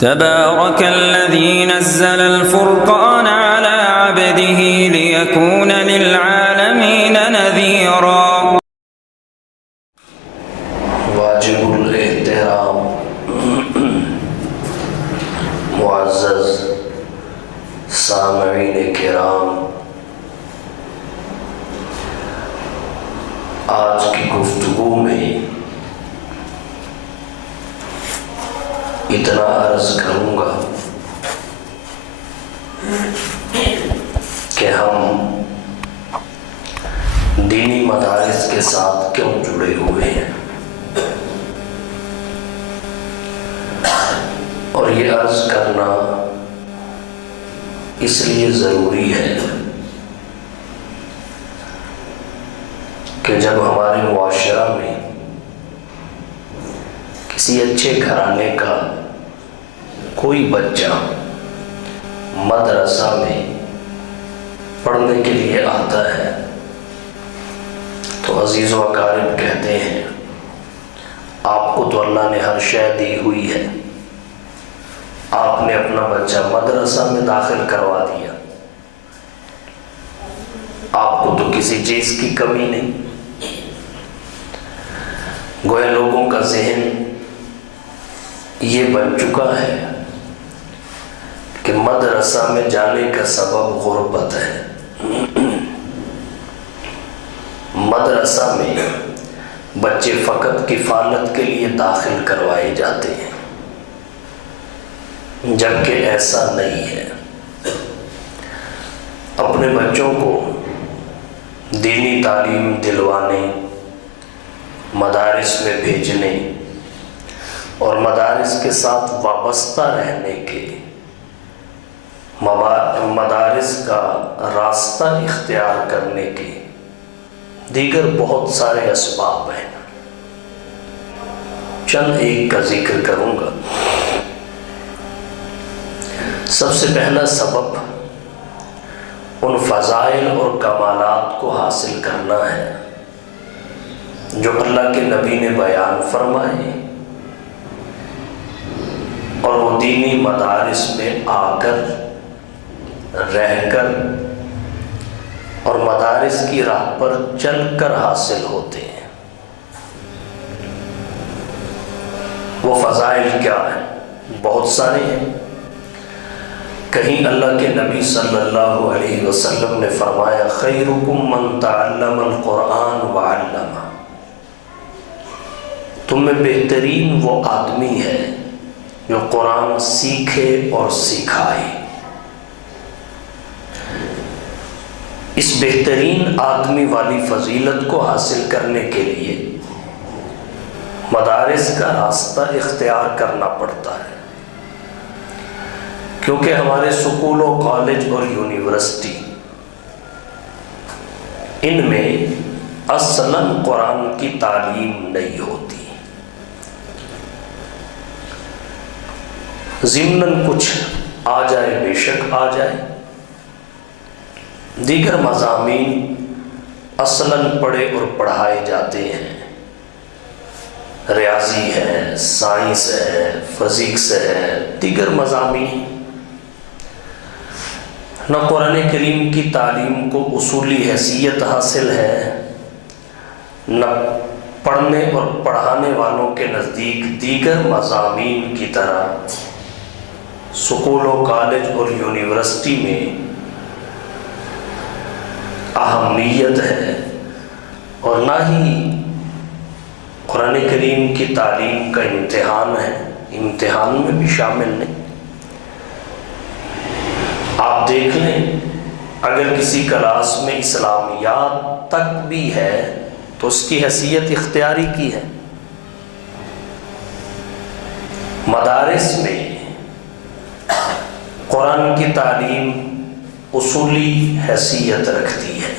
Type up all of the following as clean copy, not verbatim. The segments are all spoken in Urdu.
تبارك الذي نزل الفرقان على عبده ليكون للعالمين نذيرا. واجب الاحترام معزز سامعین کرام، آج کی گفتگو میں اتنا عرض کروں گا کہ ہم دینی مدارس کے ساتھ کیوں جڑے ہوئے ہیں، اور یہ عرض کرنا اس لیے ضروری ہے کہ جب ہمارے معاشرہ میں کسی اچھے گھرانے کا کوئی بچہ مدرسہ میں پڑھنے کے لیے آتا ہے تو عزیز و اقارب کہتے ہیں آپ کو تو اللہ نے ہر شے دی ہوئی ہے، آپ نے اپنا بچہ مدرسہ میں داخل کروا دیا، آپ کو تو کسی چیز کی کمی نہیں۔ گویا لوگوں کا ذہن یہ بن چکا ہے کہ مدرسہ میں جانے کا سبب غربت ہے۔ مدرسہ میں بچے فقط کفالت کے لیے داخل کروائے جاتے ہیں، جبکہ ایسا نہیں ہے۔ اپنے بچوں کو دینی تعلیم دلوانے، مدارس میں بھیجنے اور مدارس کے ساتھ وابستہ رہنے کے، مدارس کا راستہ اختیار کرنے کے دیگر بہت سارے اسباب ہیں۔ چند ایک کا ذکر کروں گا۔ سب سے پہلا سبب ان فضائل اور کمالات کو حاصل کرنا ہے جو اللہ کے نبی نے بیان فرمائے، اور وہ دینی مدارس میں آ کر، رہ کر اور مدارس کی راہ پر چل کر حاصل ہوتے ہیں۔ وہ فضائل کیا ہیں؟ بہت سارے ہیں۔ کہیں اللہ کے نبی صلی اللہ علیہ وسلم نے فرمایا خیرکم من تعلم القرآن وعلمہ، تم میں بہترین وہ آدمی ہے جو قرآن سیکھے اور سکھائے۔ اس بہترین آدمی والی فضیلت کو حاصل کرنے کے لیے مدارس کا راستہ اختیار کرنا پڑتا ہے، کیونکہ ہمارے سکول و کالج اور یونیورسٹی ان میں اصلاً قرآن کی تعلیم نہیں ہوتی۔ ضمناً کچھ آ جائے، بے شک آ جائے، دیگر مضامین اصلاً پڑھے اور پڑھائے جاتے ہیں، ریاضی ہے، سائنس ہے، فزکس ہے، دیگر مضامین۔ نہ قرآن کریم کی تعلیم کو اصولی حیثیت حاصل ہے، نہ پڑھنے اور پڑھانے والوں کے نزدیک دیگر مضامین کی طرح سکول و کالج اور یونیورسٹی میں اہمیت ہے، اور نہ ہی قرآن کریم کی تعلیم کا امتحان ہے، امتحان میں بھی شامل نہیں۔ آپ دیکھ لیں، اگر کسی کلاس میں اسلامیات تک بھی ہے تو اس کی حیثیت اختیاری کی ہے۔ مدارس میں قرآن کی تعلیم اصولی حیثیت رکھتی ہے،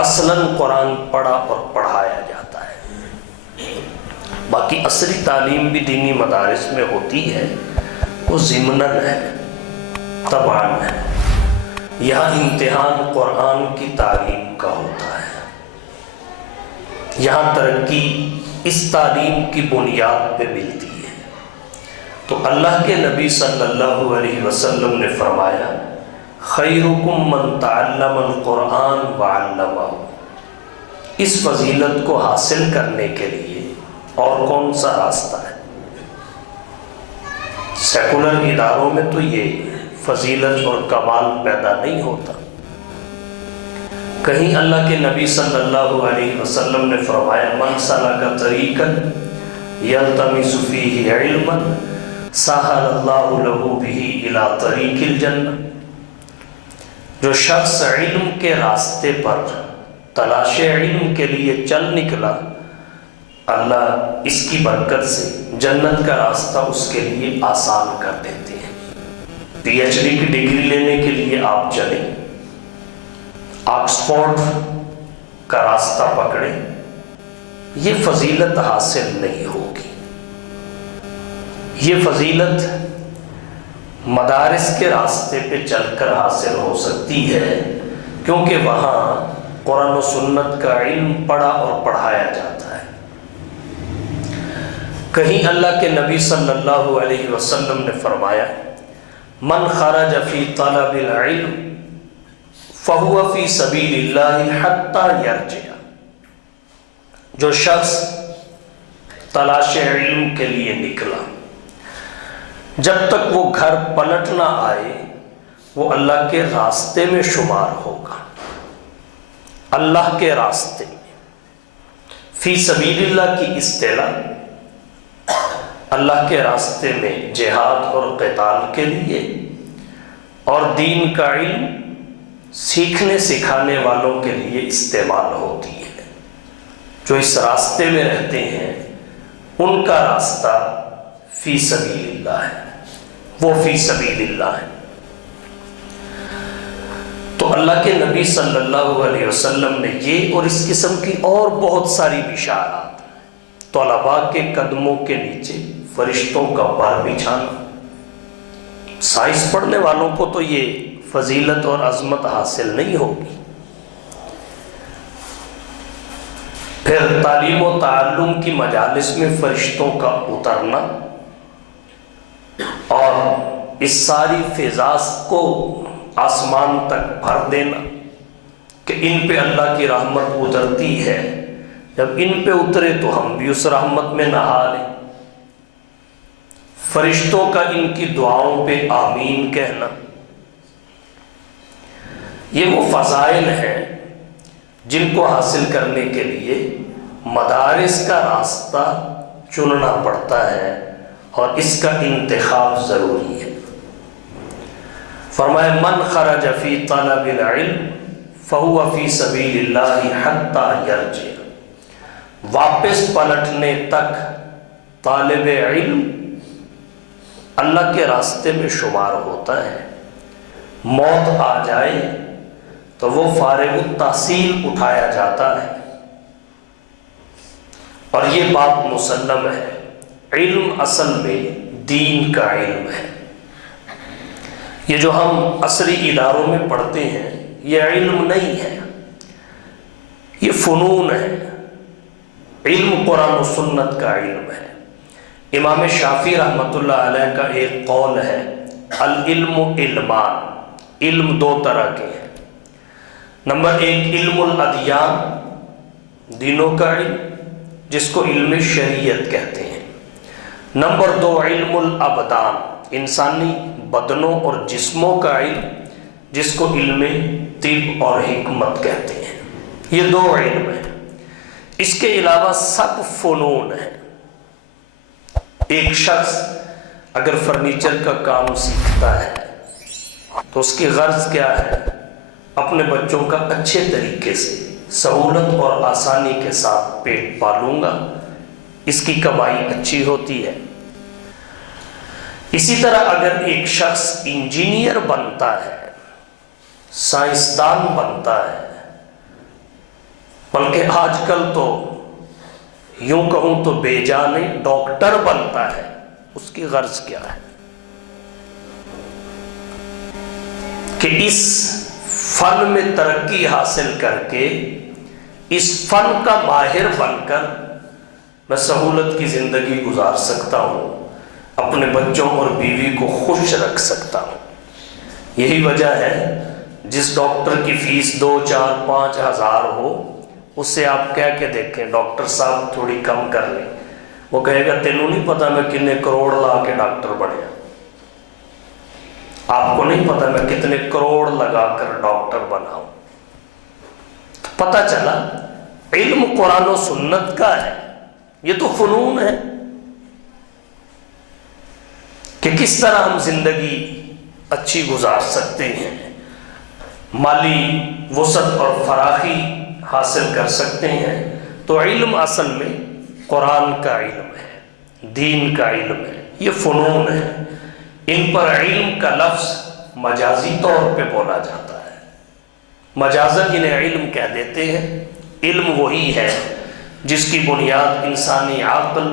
اصلاً قرآن پڑھا اور پڑھایا جاتا ہے۔ باقی عصری تعلیم بھی دینی مدارس میں ہوتی ہے، وہ ضمناً ہے، طبعاً ہے۔ یہاں امتحان قرآن کی تعلیم کا ہوتا ہے، یہاں ترقی اس تعلیم کی بنیاد پہ ملتی ہے۔ تو اللہ کے نبی صلی اللہ علیہ وسلم نے فرمایا خیرکم من تعلم القرآن وعلمہ، اس فضیلت کو حاصل کرنے کے لیے اور کون سا راستہ ہے؟ سیکولر اداروں میں تو یہ فضیلت اور کمال پیدا نہیں ہوتا. کہیں اللہ کے نبی صلی اللہ علیہ وسلم نے فرمایا من سلک طریقا یلتمس فیہ علما سہل اللہ لہ بہ الی طریق الجنہ، جو شخص علم کے راستے پر تلاش علم کے لیے چل نکلا، اللہ اس کی برکت سے جنت کا راستہ اس کے لیے آسان کر دیتے ہیں. پی ایچ ڈی کی ڈگری لینے کے لیے آپ چلیں، آکسفورڈ کا راستہ پکڑیں، یہ فضیلت حاصل نہیں ہوگی. یہ فضیلت مدارس کے راستے پہ چل کر حاصل ہو سکتی ہے، کیونکہ وہاں قرآن و سنت کا علم پڑھا اور پڑھایا جاتا ہے. کہیں اللہ کے نبی صلی اللہ علیہ وسلم نے فرمایا من خرج فی طلب العلم فہو فی سبیل اللہ حتی یرجع، جو شخص تلاش علم کے لیے نکلا جب تک وہ گھر پلٹ نہ آئے وہ اللہ کے راستے میں شمار ہوگا. اللہ کے راستے میں، فی سبیل اللہ کی اصطلاح اللہ کے راستے میں جہاد اور قتال کے لیے، اور دین کا علم سیکھنے سکھانے والوں کے لیے استعمال ہوتی ہے. جو اس راستے میں رہتے ہیں ان کا راستہ فی سبیل اللہ ہے، وہ فی سبیل اللہ ہے. تو اللہ کے نبی صلی اللہ علیہ وسلم نے یہ اور اس قسم کی اور بہت ساری بشارات، طلباء کے قدموں کے نیچے فرشتوں کا پر بچھانا. سائنس پڑھنے والوں کو تو یہ فضیلت اور عظمت حاصل نہیں ہوگی. پھر تعلیم و تعلم کی مجالس میں فرشتوں کا اترنا اور اس ساری فضا کو آسمان تک بھر دینا کہ ان پہ اللہ کی رحمت اترتی ہے، جب ان پہ اترے تو ہم بھی اس رحمت میں نہا لیں. فرشتوں کا ان کی دعاؤں پہ آمین کہنا، یہ وہ فضائل ہیں جن کو حاصل کرنے کے لیے مدارس کا راستہ چننا پڑتا ہے اور اس کا انتخاب ضروری ہے. فرمایا من خرج فی طلب العلم فہو فی سبیل اللہ حتی یرجع، واپس پلٹنے تک طالب علم اللہ کے راستے میں شمار ہوتا ہے. موت آ جائے تو وہ فارغ التحصیل اٹھایا جاتا ہے. اور یہ بات مسلم ہے، علم اصل میں دین کا علم ہے. یہ جو ہم عصری اداروں میں پڑھتے ہیں یہ علم نہیں ہے، یہ فنون ہے. علم قرآن و سنت کا علم ہے. امام شافعی رحمۃ اللہ علیہ کا ایک قول ہے العلم علمان، علم دو طرح کے ہیں. نمبر ایک علم الادیان، دینوں کا علم جس کو علم شریعت کہتے ہیں. نمبر دو علم الابدان، انسانی بدنوں اور جسموں کا علم جس کو علم طب اور حکمت کہتے ہیں. یہ دو علم ہیں. اس کے علاوہ سب فنون ہیں. ایک شخص اگر فرنیچر کا کام سیکھتا ہے تو اس کی غرض کیا ہے؟ اپنے بچوں کا اچھے طریقے سے سہولت اور آسانی کے ساتھ پیٹ پالوں گا، اس کی کمائی اچھی ہوتی ہے. اسی طرح اگر ایک شخص انجینئر بنتا ہے، سائنسدان بنتا ہے، بلکہ آج کل تو یوں کہوں تو بے جانے ڈاکٹر بنتا ہے، اس کی غرض کیا ہے؟ کہ اس فن میں ترقی حاصل کر کے اس فن کا ماہر بن کر میں سہولت کی زندگی گزار سکتا ہوں. اپنے بچوں اور بیوی کو خوش رکھ سکتا ہوں۔ یہی وجہ ہے جس ڈاکٹر کی فیس 2، 4، 5 ہزار ہو، اس سے آپ کہہ کے دیکھیں ڈاکٹر صاحب تھوڑی کم کر لیں، وہ کہے گا تینوں نہیں پتا میں کتنے کروڑ لا کے ڈاکٹر بنیا، آپ کو نہیں پتا میں کتنے کروڑ لگا کر ڈاکٹر بنا ہوں۔ پتہ چلا علم قرآن و سنت کا ہے، یہ تو فنون ہے کہ کس طرح ہم زندگی اچھی گزار سکتے ہیں، مالی وسعت اور فراخی حاصل کر سکتے ہیں۔ تو علم اصل میں قرآن کا علم ہے، دین کا علم ہے، یہ فنون ہے۔ ان پر علم کا لفظ مجازی طور پہ بولا جاتا ہے، مجازن انہیں علم کہہ دیتے ہیں۔ علم وہی ہے جس کی بنیاد انسانی عقل،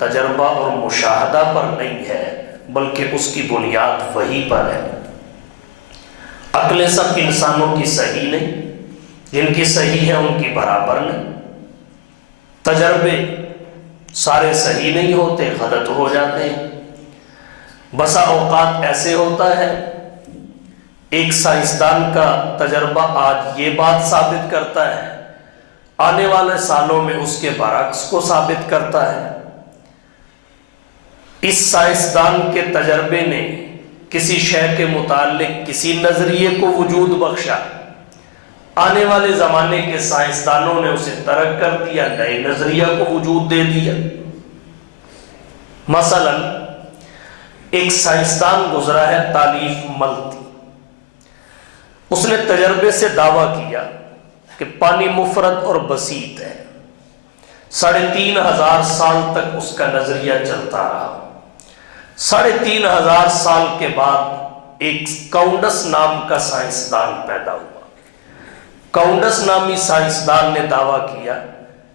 تجربہ اور مشاہدہ پر نہیں ہے، بلکہ اس کی بنیاد وحی پر ہے۔ عقلیں سب انسانوں کی صحیح نہیں، جن کی صحیح ہے ان کی برابر نہیں۔ تجربے سارے صحیح نہیں ہوتے، غلط ہو جاتے ہیں۔ بسا اوقات ایسے ہوتا ہے ایک سائنسدان کا تجربہ آج یہ بات ثابت کرتا ہے، آنے والے سالوں میں اس کے برعکس کو ثابت کرتا ہے۔ اس سائنسدان کے تجربے نے کسی شے کے متعلق کسی نظریے کو وجود بخشا، آنے والے زمانے کے سائنسدانوں نے اسے ترک کر دیا، نئے نظریہ کو وجود دے دیا۔ مثلا ایک سائنسدان گزرا ہے تالیف ملتی، اس نے تجربے سے دعویٰ کیا کہ پانی مفرد اور بسیط ہے۔ 3500 سال تک اس کا نظریہ چلتا رہا۔ 3500 سال کے بعد ایک کاؤنڈس نام کا سائنسدان پیدا ہوا۔ کاؤنڈس نامی سائنسدان نے دعویٰ کیا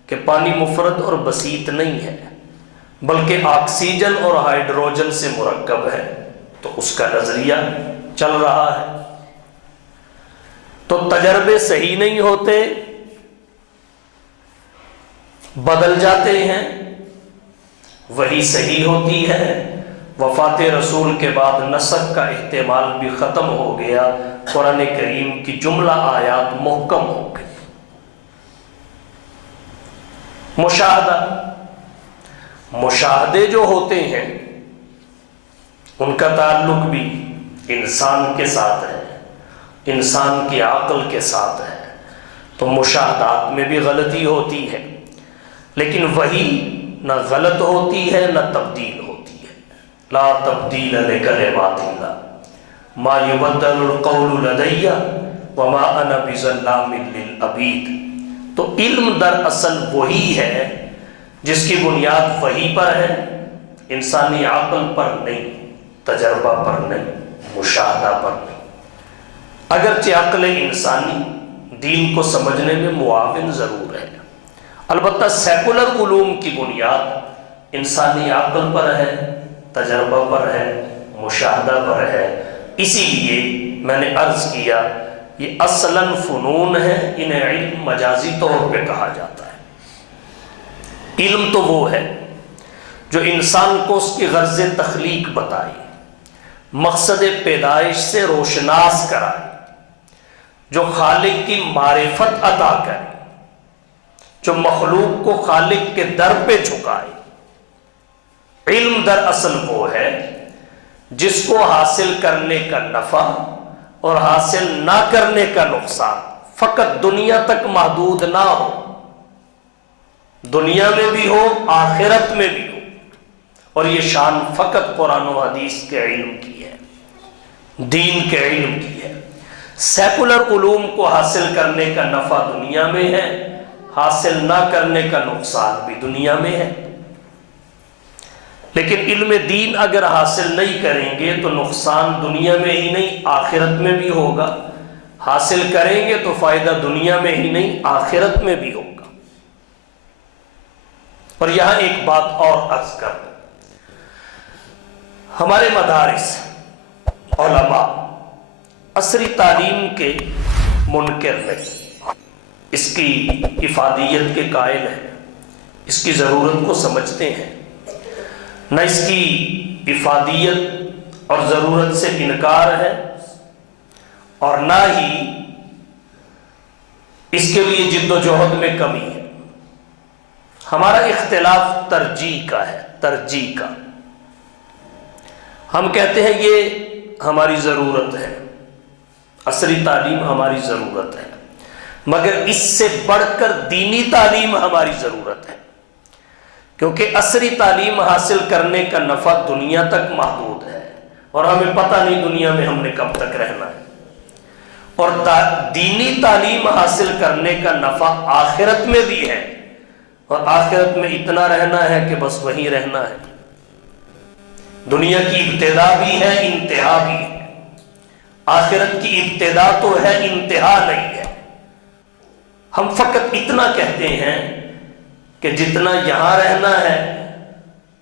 کہ پانی مفرد اور بسیط نہیں ہے، بلکہ آکسیجن اور ہائیڈروجن سے مرکب ہے، تو اس کا نظریہ چل رہا ہے۔ تو تجربے صحیح نہیں ہوتے، بدل جاتے ہیں، وہی صحیح ہوتی ہے۔ وفات رسول کے بعد نسخ کا احتمال بھی ختم ہو گیا، قرآن کریم کی جملہ آیات محکم ہو گئی۔ مشاہدے جو ہوتے ہیں ان کا تعلق بھی انسان کے ساتھ ہے، انسان کی عقل کے ساتھ ہے، تو مشاہدات میں بھی غلطی ہوتی ہے، لیکن وہی نہ غلط ہوتی ہے نہ تبدیل ہوتی ہے۔ لا تبدیل لکلمات اللہ ما یبدل القول لدی وما انا بظلام للعبید۔ تو علم در اصل وہی ہے جس کی بنیاد وحی پر ہے، انسانی عقل پر نہیں، تجربہ پر نہیں، مشاہدہ پر نہیں۔ اگرچہ عقل انسانی دین کو سمجھنے میں معاون ضرور ہے، البتہ سیکولر علوم کی بنیاد انسانی عقل پر ہے، تجربہ پر ہے، مشاہدہ پر ہے۔ اسی لیے میں نے عرض کیا یہ اصلاً فنون ہے، انہیں علم مجازی طور پہ کہا جاتا ہے۔ علم تو وہ ہے جو انسان کو اس کی غرض تخلیق بتائے، مقصد پیدائش سے روشناس کرائے، جو خالق کی معرفت عطا کرے، جو مخلوق کو خالق کے در پہ جھکائے۔ علم در اصل وہ ہے جس کو حاصل کرنے کا نفع اور حاصل نہ کرنے کا نقصان فقط دنیا تک محدود نہ ہو، دنیا میں بھی ہو، آخرت میں بھی ہو، اور یہ شان فقط قرآن و حدیث کے علم کی ہے، دین کے علم کی ہے۔ سیکولر علوم کو حاصل کرنے کا نفع دنیا میں ہے، حاصل نہ کرنے کا نقصان بھی دنیا میں ہے۔ لیکن علم دین اگر حاصل نہیں کریں گے تو نقصان دنیا میں ہی نہیں آخرت میں بھی ہوگا، حاصل کریں گے تو فائدہ دنیا میں ہی نہیں آخرت میں بھی ہوگا۔ اور یہاں ایک بات اور عرض کر دوں، ہمارے مدارس علماء عصری تعلیم کے منکر نہیں، اس کی افادیت کے قائل ہیں، اس کی ضرورت کو سمجھتے ہیں، نہ اس کی افادیت اور ضرورت سے انکار ہے، اور نہ ہی اس کے لیے جد و جہد میں کمی ہے۔ ہمارا اختلاف ترجیح کا ہے، ترجیح کا۔ ہم کہتے ہیں یہ ہماری ضرورت ہے، عصری تعلیم ہماری ضرورت ہے، مگر اس سے بڑھ کر دینی تعلیم ہماری ضرورت ہے، کیونکہ عصری تعلیم حاصل کرنے کا نفع دنیا تک محدود ہے، اور ہمیں پتہ نہیں دنیا میں ہم نے کب تک رہنا ہے، اور دینی تعلیم حاصل کرنے کا نفع آخرت میں بھی ہے، اور آخرت میں اتنا رہنا ہے کہ بس وہیں رہنا ہے۔ دنیا کی ابتدا بھی ہے، انتہا بھی ہے، آخرت کی ابتدا تو ہے، انتہا نہیں ہے۔ ہم فقط اتنا کہتے ہیں کہ جتنا یہاں رہنا ہے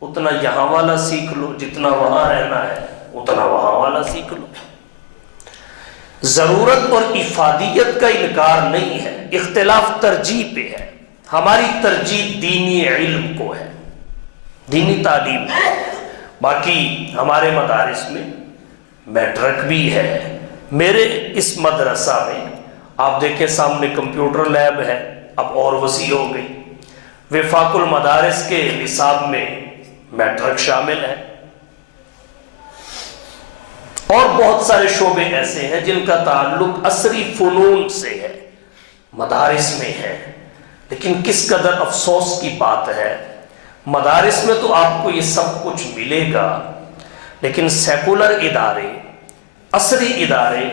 اتنا یہاں والا سیکھ لو، جتنا وہاں رہنا ہے اتنا وہاں والا سیکھ لو۔ ضرورت اور افادیت کا انکار نہیں ہے، اختلاف ترجیح پہ ہے۔ ہماری ترجیح دینی علم کو ہے، دینی تعلیم ہے۔ باقی ہمارے مدارس میں میٹرک بھی ہے۔ میرے اس مدرسہ میں آپ دیکھیں سامنے کمپیوٹر لیب ہے، اب اور وسیع ہو گئی۔ وفاق المدارس کے نصاب میں میٹرک شامل ہے، اور بہت سارے شعبے ایسے ہیں جن کا تعلق عصری فنون سے ہے، مدارس میں ہے۔ لیکن کس قدر افسوس کی بات ہے، مدارس میں تو آپ کو یہ سب کچھ ملے گا، لیکن سیکولر ادارے، عصری ادارے،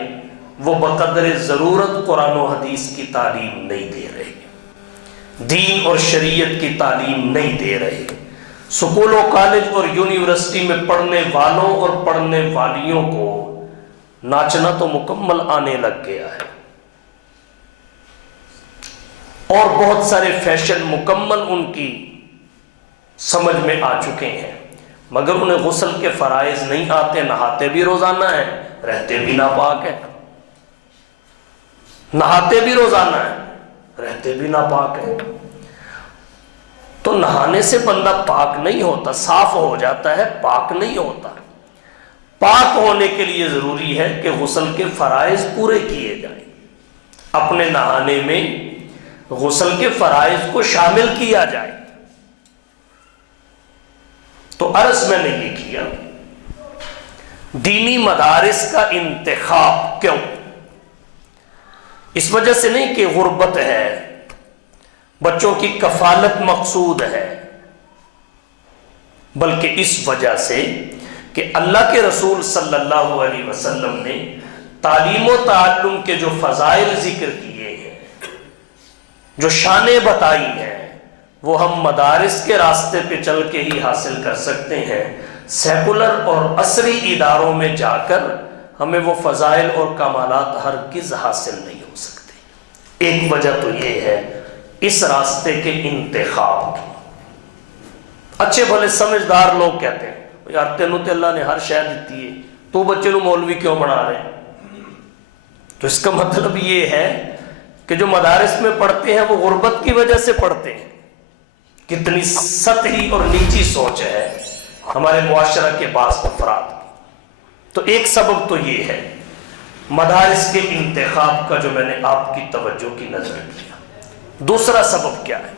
وہ بقدر ضرورت قرآن و حدیث کی تعلیم نہیں دے رہے، دین اور شریعت کی تعلیم نہیں دے رہے۔ سکول و کالج اور یونیورسٹی میں پڑھنے والوں اور پڑھنے والیوں کو ناچنا تو مکمل آنے لگ گیا ہے، اور بہت سارے فیشن مکمل ان کی سمجھ میں آ چکے ہیں، مگر انہیں غسل کے فرائض نہیں آتے، نہاتے بھی روزانہ ہیں، رہتے بھی ناپاک ہیں، نہاتے بھی روزانہ ہیں، رہتے بھی ناپاک ہیں۔ تو نہانے سے بندہ پاک نہیں ہوتا، صاف ہو جاتا ہے، پاک نہیں ہوتا۔ پاک ہونے کے لیے ضروری ہے کہ غسل کے فرائض پورے کیے جائیں، اپنے نہانے میں غسل کے فرائض کو شامل کیا جائے۔ تو عرض میں نے یہ کیا، دینی مدارس کا انتخاب کیوں؟ اس وجہ سے نہیں کہ غربت ہے، بچوں کی کفالت مقصود ہے، بلکہ اس وجہ سے کہ اللہ کے رسول صلی اللہ علیہ وسلم نے تعلیم و تعلم کے جو فضائل ذکر کیے ہیں، جو شانیں بتائی ہیں، وہ ہم مدارس کے راستے پہ چل کے ہی حاصل کر سکتے ہیں۔ سیکولر اور عصری اداروں میں جا کر ہمیں وہ فضائل اور کمالات ہرگز حاصل نہیں ہو سکتے۔ ایک وجہ تو یہ ہے اس راستے کے انتخاب کی۔ اچھے بھلے سمجھدار لوگ کہتے ہیں یار تینوں تے اللہ نے ہر شے دیتی ہے، تو بچے نو مولوی کیوں بنا رہے ہیں؟ تو اس کا مطلب یہ ہے کہ جو مدارس میں پڑھتے ہیں وہ غربت کی وجہ سے پڑھتے ہیں۔ کتنی سطحی اور نیچی سوچ ہے ہمارے معاشرہ کے بعض افراد کی۔ تو ایک سبب تو یہ ہے مدارس کے انتخاب کا جو میں نے آپ کی توجہ کی نظر کیا۔ دوسرا سبب کیا ہے؟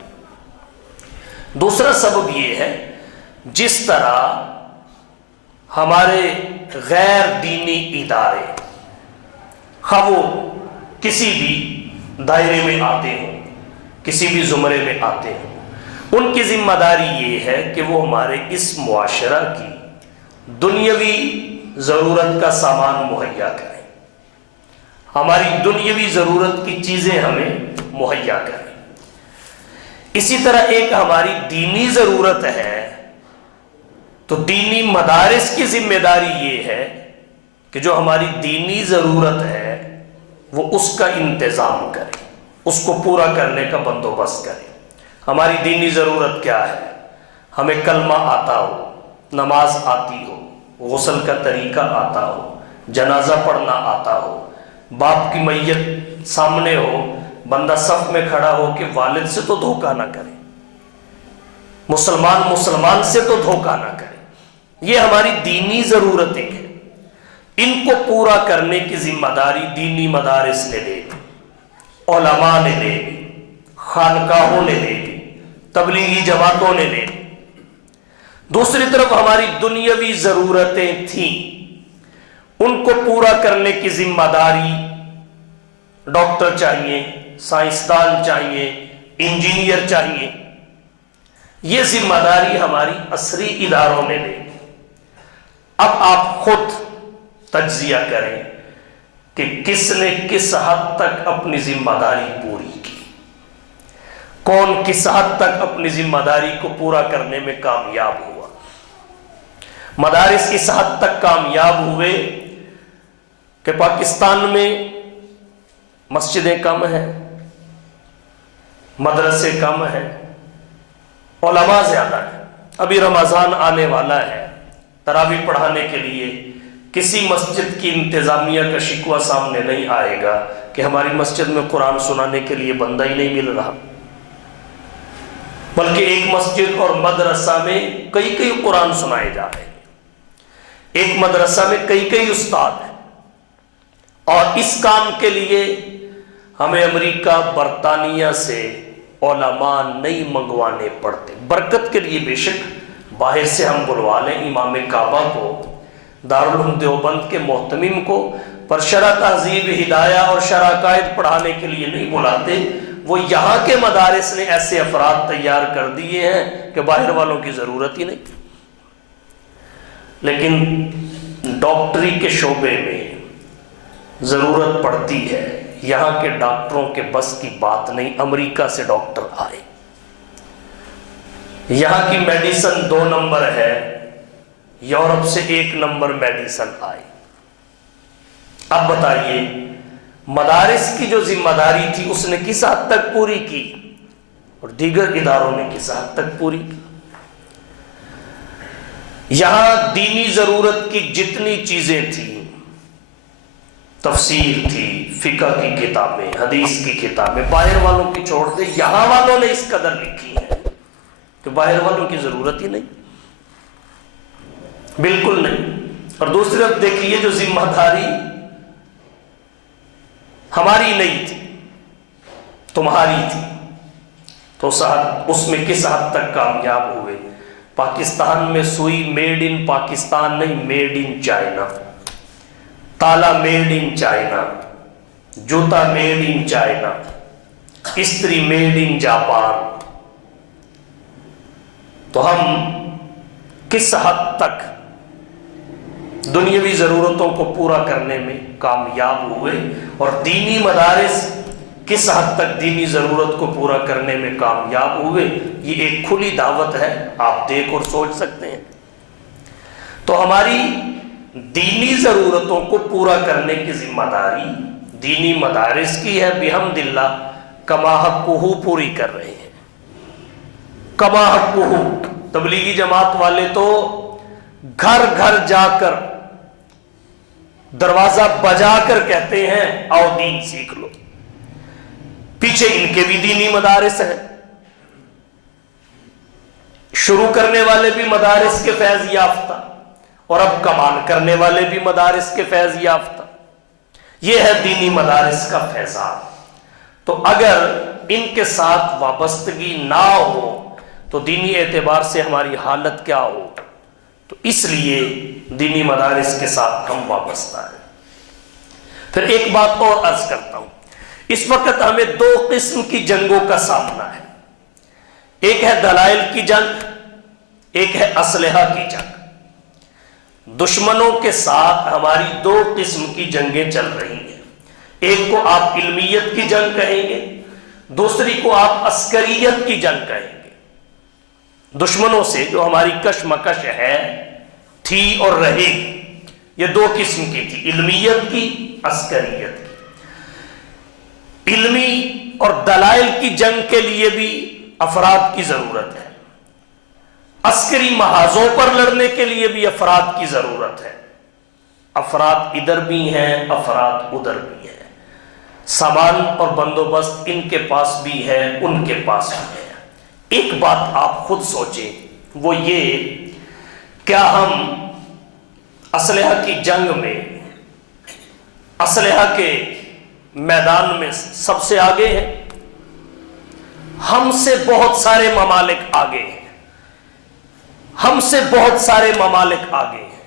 دوسرا سبب یہ ہے جس طرح ہمارے غیر دینی ادارے، خواہ وہ کسی بھی دائرے میں آتے ہوں، کسی بھی زمرے میں آتے ہوں، ان کی ذمہ داری یہ ہے کہ وہ ہمارے اس معاشرہ کی دنیاوی ضرورت کا سامان مہیا کریں، ہماری دنیاوی ضرورت کی چیزیں ہمیں مہیا کریں۔ اسی طرح ایک ہماری دینی ضرورت ہے، تو دینی مدارس کی ذمہ داری یہ ہے کہ جو ہماری دینی ضرورت ہے وہ اس کا انتظام کرے، اس کو پورا کرنے کا بندوبست کرے۔ ہماری دینی ضرورت کیا ہے؟ ہمیں کلمہ آتا ہو، نماز آتی ہو، غسل کا طریقہ آتا ہو، جنازہ پڑھنا آتا ہو، باپ کی میت سامنے ہو، بندہ صف میں کھڑا ہو کہ والد سے تو دھوکہ نہ کرے، مسلمان سے تو دھوکہ نہ کرے، یہ ہماری دینی ضرورتیں ہیں، ان کو پورا کرنے کی ذمہ داری دینی مدارس نے لے لی، علماء نے لے لی، خانقاہوں نے لے لی، تبلیغی جماعتوں نے لے لی۔ دوسری طرف ہماری دنیاوی ضرورتیں تھیں، ان کو پورا کرنے کی ذمہ داری ڈاکٹر چاہیے، سائنسدان چاہیے، انجینئر چاہیے۔ یہ ذمہ داری ہماری عصری اداروں نے لی۔ اب آپ خود تجزیہ کریں کہ کس نے کس حد تک اپنی ذمہ داری پوری کی، کون کس حد تک اپنی ذمہ داری کو پورا کرنے میں کامیاب ہوا۔ مدارس اس حد تک کامیاب ہوئے کہ پاکستان میں مسجدیں کم ہیں، مدرسے کم ہیں، علماء زیادہ ہیں۔ ابھی رمضان آنے والا ہے، تراویح پڑھانے کے لیے کسی مسجد کی انتظامیہ کا شکوہ سامنے نہیں آئے گا کہ ہماری مسجد میں قرآن سنانے کے لیے بندہ ہی نہیں مل رہا، بلکہ ایک مسجد اور مدرسہ میں کئی قرآن سنائے جا رہے ہیں، ایک مدرسہ میں کئی استاد ہیں۔ اور اس کام کے لیے ہمیں امریکہ برطانیہ سے علماء نہیں منگوانے پڑتے۔ برکت کے لیے بے شک باہر سے ہم بلوا لیں امام کعبہ کو، دارالعلوم دیوبند کے محتمم کو، پر شرح تہذیب ہدایہ اور شرح عقائد پڑھانے کے لیے نہیں بلاتے۔ وہ یہاں کے مدارس نے ایسے افراد تیار کر دیے ہیں کہ باہر والوں کی ضرورت ہی نہیں۔ لیکن ڈاکٹری کے شعبے میں ضرورت پڑتی ہے، یہاں کے ڈاکٹروں کے بس کی بات نہیں امریکہ سے ڈاکٹر آئے۔ یہاں کی میڈیسن 2 نمبر ہے، یورپ سے 1 نمبر میڈیسن آئی۔ اب بتائیے مدارس کی جو ذمہ داری تھی اس نے کس حد تک پوری کی اور دیگر اداروں نے کس حد تک پوری کی۔ یہاں دینی ضرورت کی جتنی چیزیں تھیں، تفسیر تھی، فقہ کی کتابیں، حدیث کی کتابیں، باہر والوں کی چھوڑ دے، یہاں والوں نے اس قدر لکھی ہے کہ باہر والوں کی ضرورت ہی نہیں، بالکل نہیں۔ اور دوسری طرف دیکھیے جو ذمہ داری ہماری نہیں تھی، تمہاری تھی، تو اس میں کس حد تک کامیاب ہوئے۔ پاکستان میں سوئی میڈ ان پاکستان نہیں، میڈ ان چائنا، تالا میڈ ان چائنا، جوتا میڈ ان چائنا، استری میڈ ان جاپان۔ تو ہم کس حد تک دنیاوی ضرورتوں کو پورا کرنے میں کامیاب ہوئے اور دینی مدارس کس حد تک دینی ضرورت کو پورا کرنے میں کامیاب ہوئے، یہ ایک کھلی دعوت ہے، آپ دیکھ اور سوچ سکتے ہیں۔ تو ہماری دینی ضرورتوں کو پورا کرنے کی ذمہ داری دینی مدارس کی ہے، بحمد اللہ کما حقہ پوری کر رہے ہیں، کما حقہ۔ تبلیغی جماعت والے تو گھر گھر جا کر دروازہ بجا کر کہتے ہیں آؤ دین سیکھ لو، پیچھے ان کے بھی دینی مدارس ہیں، شروع کرنے والے بھی مدارس کے فیض یافتہ اور اب کمال کرنے والے بھی مدارس کے فیض یافتہ۔ یہ ہے دینی مدارس کا فیضان۔ تو اگر ان کے ساتھ وابستگی نہ ہو تو دینی اعتبار سے ہماری حالت کیا ہو؟ تو اس لیے دینی مدارس کے ساتھ ہم وابستہ ہیں۔ پھر ایک بات اور عرض کرتا ہوں، اس وقت ہمیں 2 قسم کی جنگوں کا سامنا ہے، ایک ہے دلائل کی جنگ، ایک ہے اسلحہ کی جنگ۔ دشمنوں کے ساتھ ہماری 2 قسم کی جنگیں چل رہی ہیں، ایک کو آپ علمیت کی جنگ کہیں گے، دوسری کو آپ عسکریت کی جنگ کہیں گے۔ دشمنوں سے جو ہماری کشمکش ہے، تھی اور رہے گی، یہ 2 قسم کی تھی، علمیت کی، عسکریت کی۔ علمی اور دلائل کی جنگ کے لیے بھی افراد کی ضرورت ہے، عسکری محاذوں پر لڑنے کے لیے بھی افراد کی ضرورت ہے۔ افراد ادھر بھی ہیں، افراد ادھر بھی ہیں، سامان اور بندوبست ان کے پاس بھی ہے، ان کے پاس بھی ہے۔ ایک بات آپ خود سوچیں، وہ یہ کیا ہم اسلحہ کی جنگ میں، اسلحہ کے میدان میں سب سے آگے ہیں؟ ہم سے بہت سارے ممالک آگے ہیں، ہم سے بہت سارے ممالک آگے ہیں۔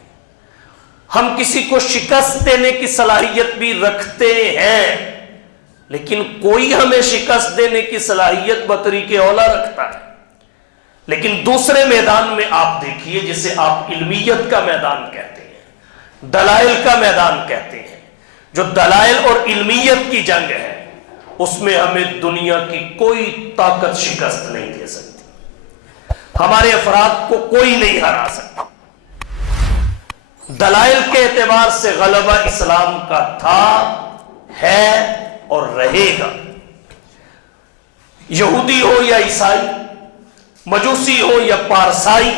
ہم کسی کو شکست دینے کی صلاحیت بھی رکھتے ہیں، لیکن کوئی ہمیں شکست دینے کی صلاحیت بطریق اولا رکھتا ہے۔ لیکن دوسرے میدان میں آپ دیکھیے، جسے آپ علمیت کا میدان کہتے ہیں، دلائل کا میدان کہتے ہیں، جو دلائل اور علمیت کی جنگ ہے، اس میں ہمیں دنیا کی کوئی طاقت شکست نہیں دے سکتی، ہمارے افراد کو کوئی نہیں ہرا سکتا۔ دلائل کے اعتبار سے غلبہ اسلام کا تھا، ہے اور رہے گا۔ یہودی ہو یا عیسائی، مجوسی ہو یا پارسائی،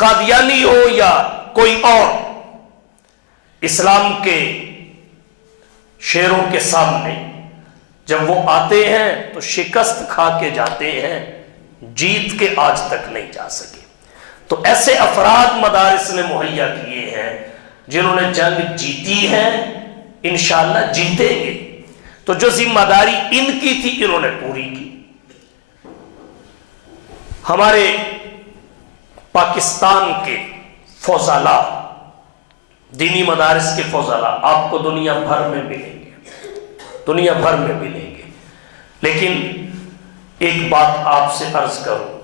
قادیانی ہو یا کوئی اور، اسلام کے شیروں کے سامنے جب وہ آتے ہیں تو شکست کھا کے جاتے ہیں، جیت کے آج تک نہیں جا سکے۔ تو ایسے افراد مدارس نے مہیا کیے ہیں جنہوں نے جنگ جیتی ہے، انشاءاللہ جیتیں گے۔ تو جو ذمہ داری ان کی تھی انہوں نے پوری کی۔ ہمارے پاکستان کے فضلاء، دینی مدارس کے فضلاء آپ کو دنیا بھر میں ملیں گے، دنیا بھر میں ملیں گے۔ لیکن ایک بات آپ سے عرض کروں،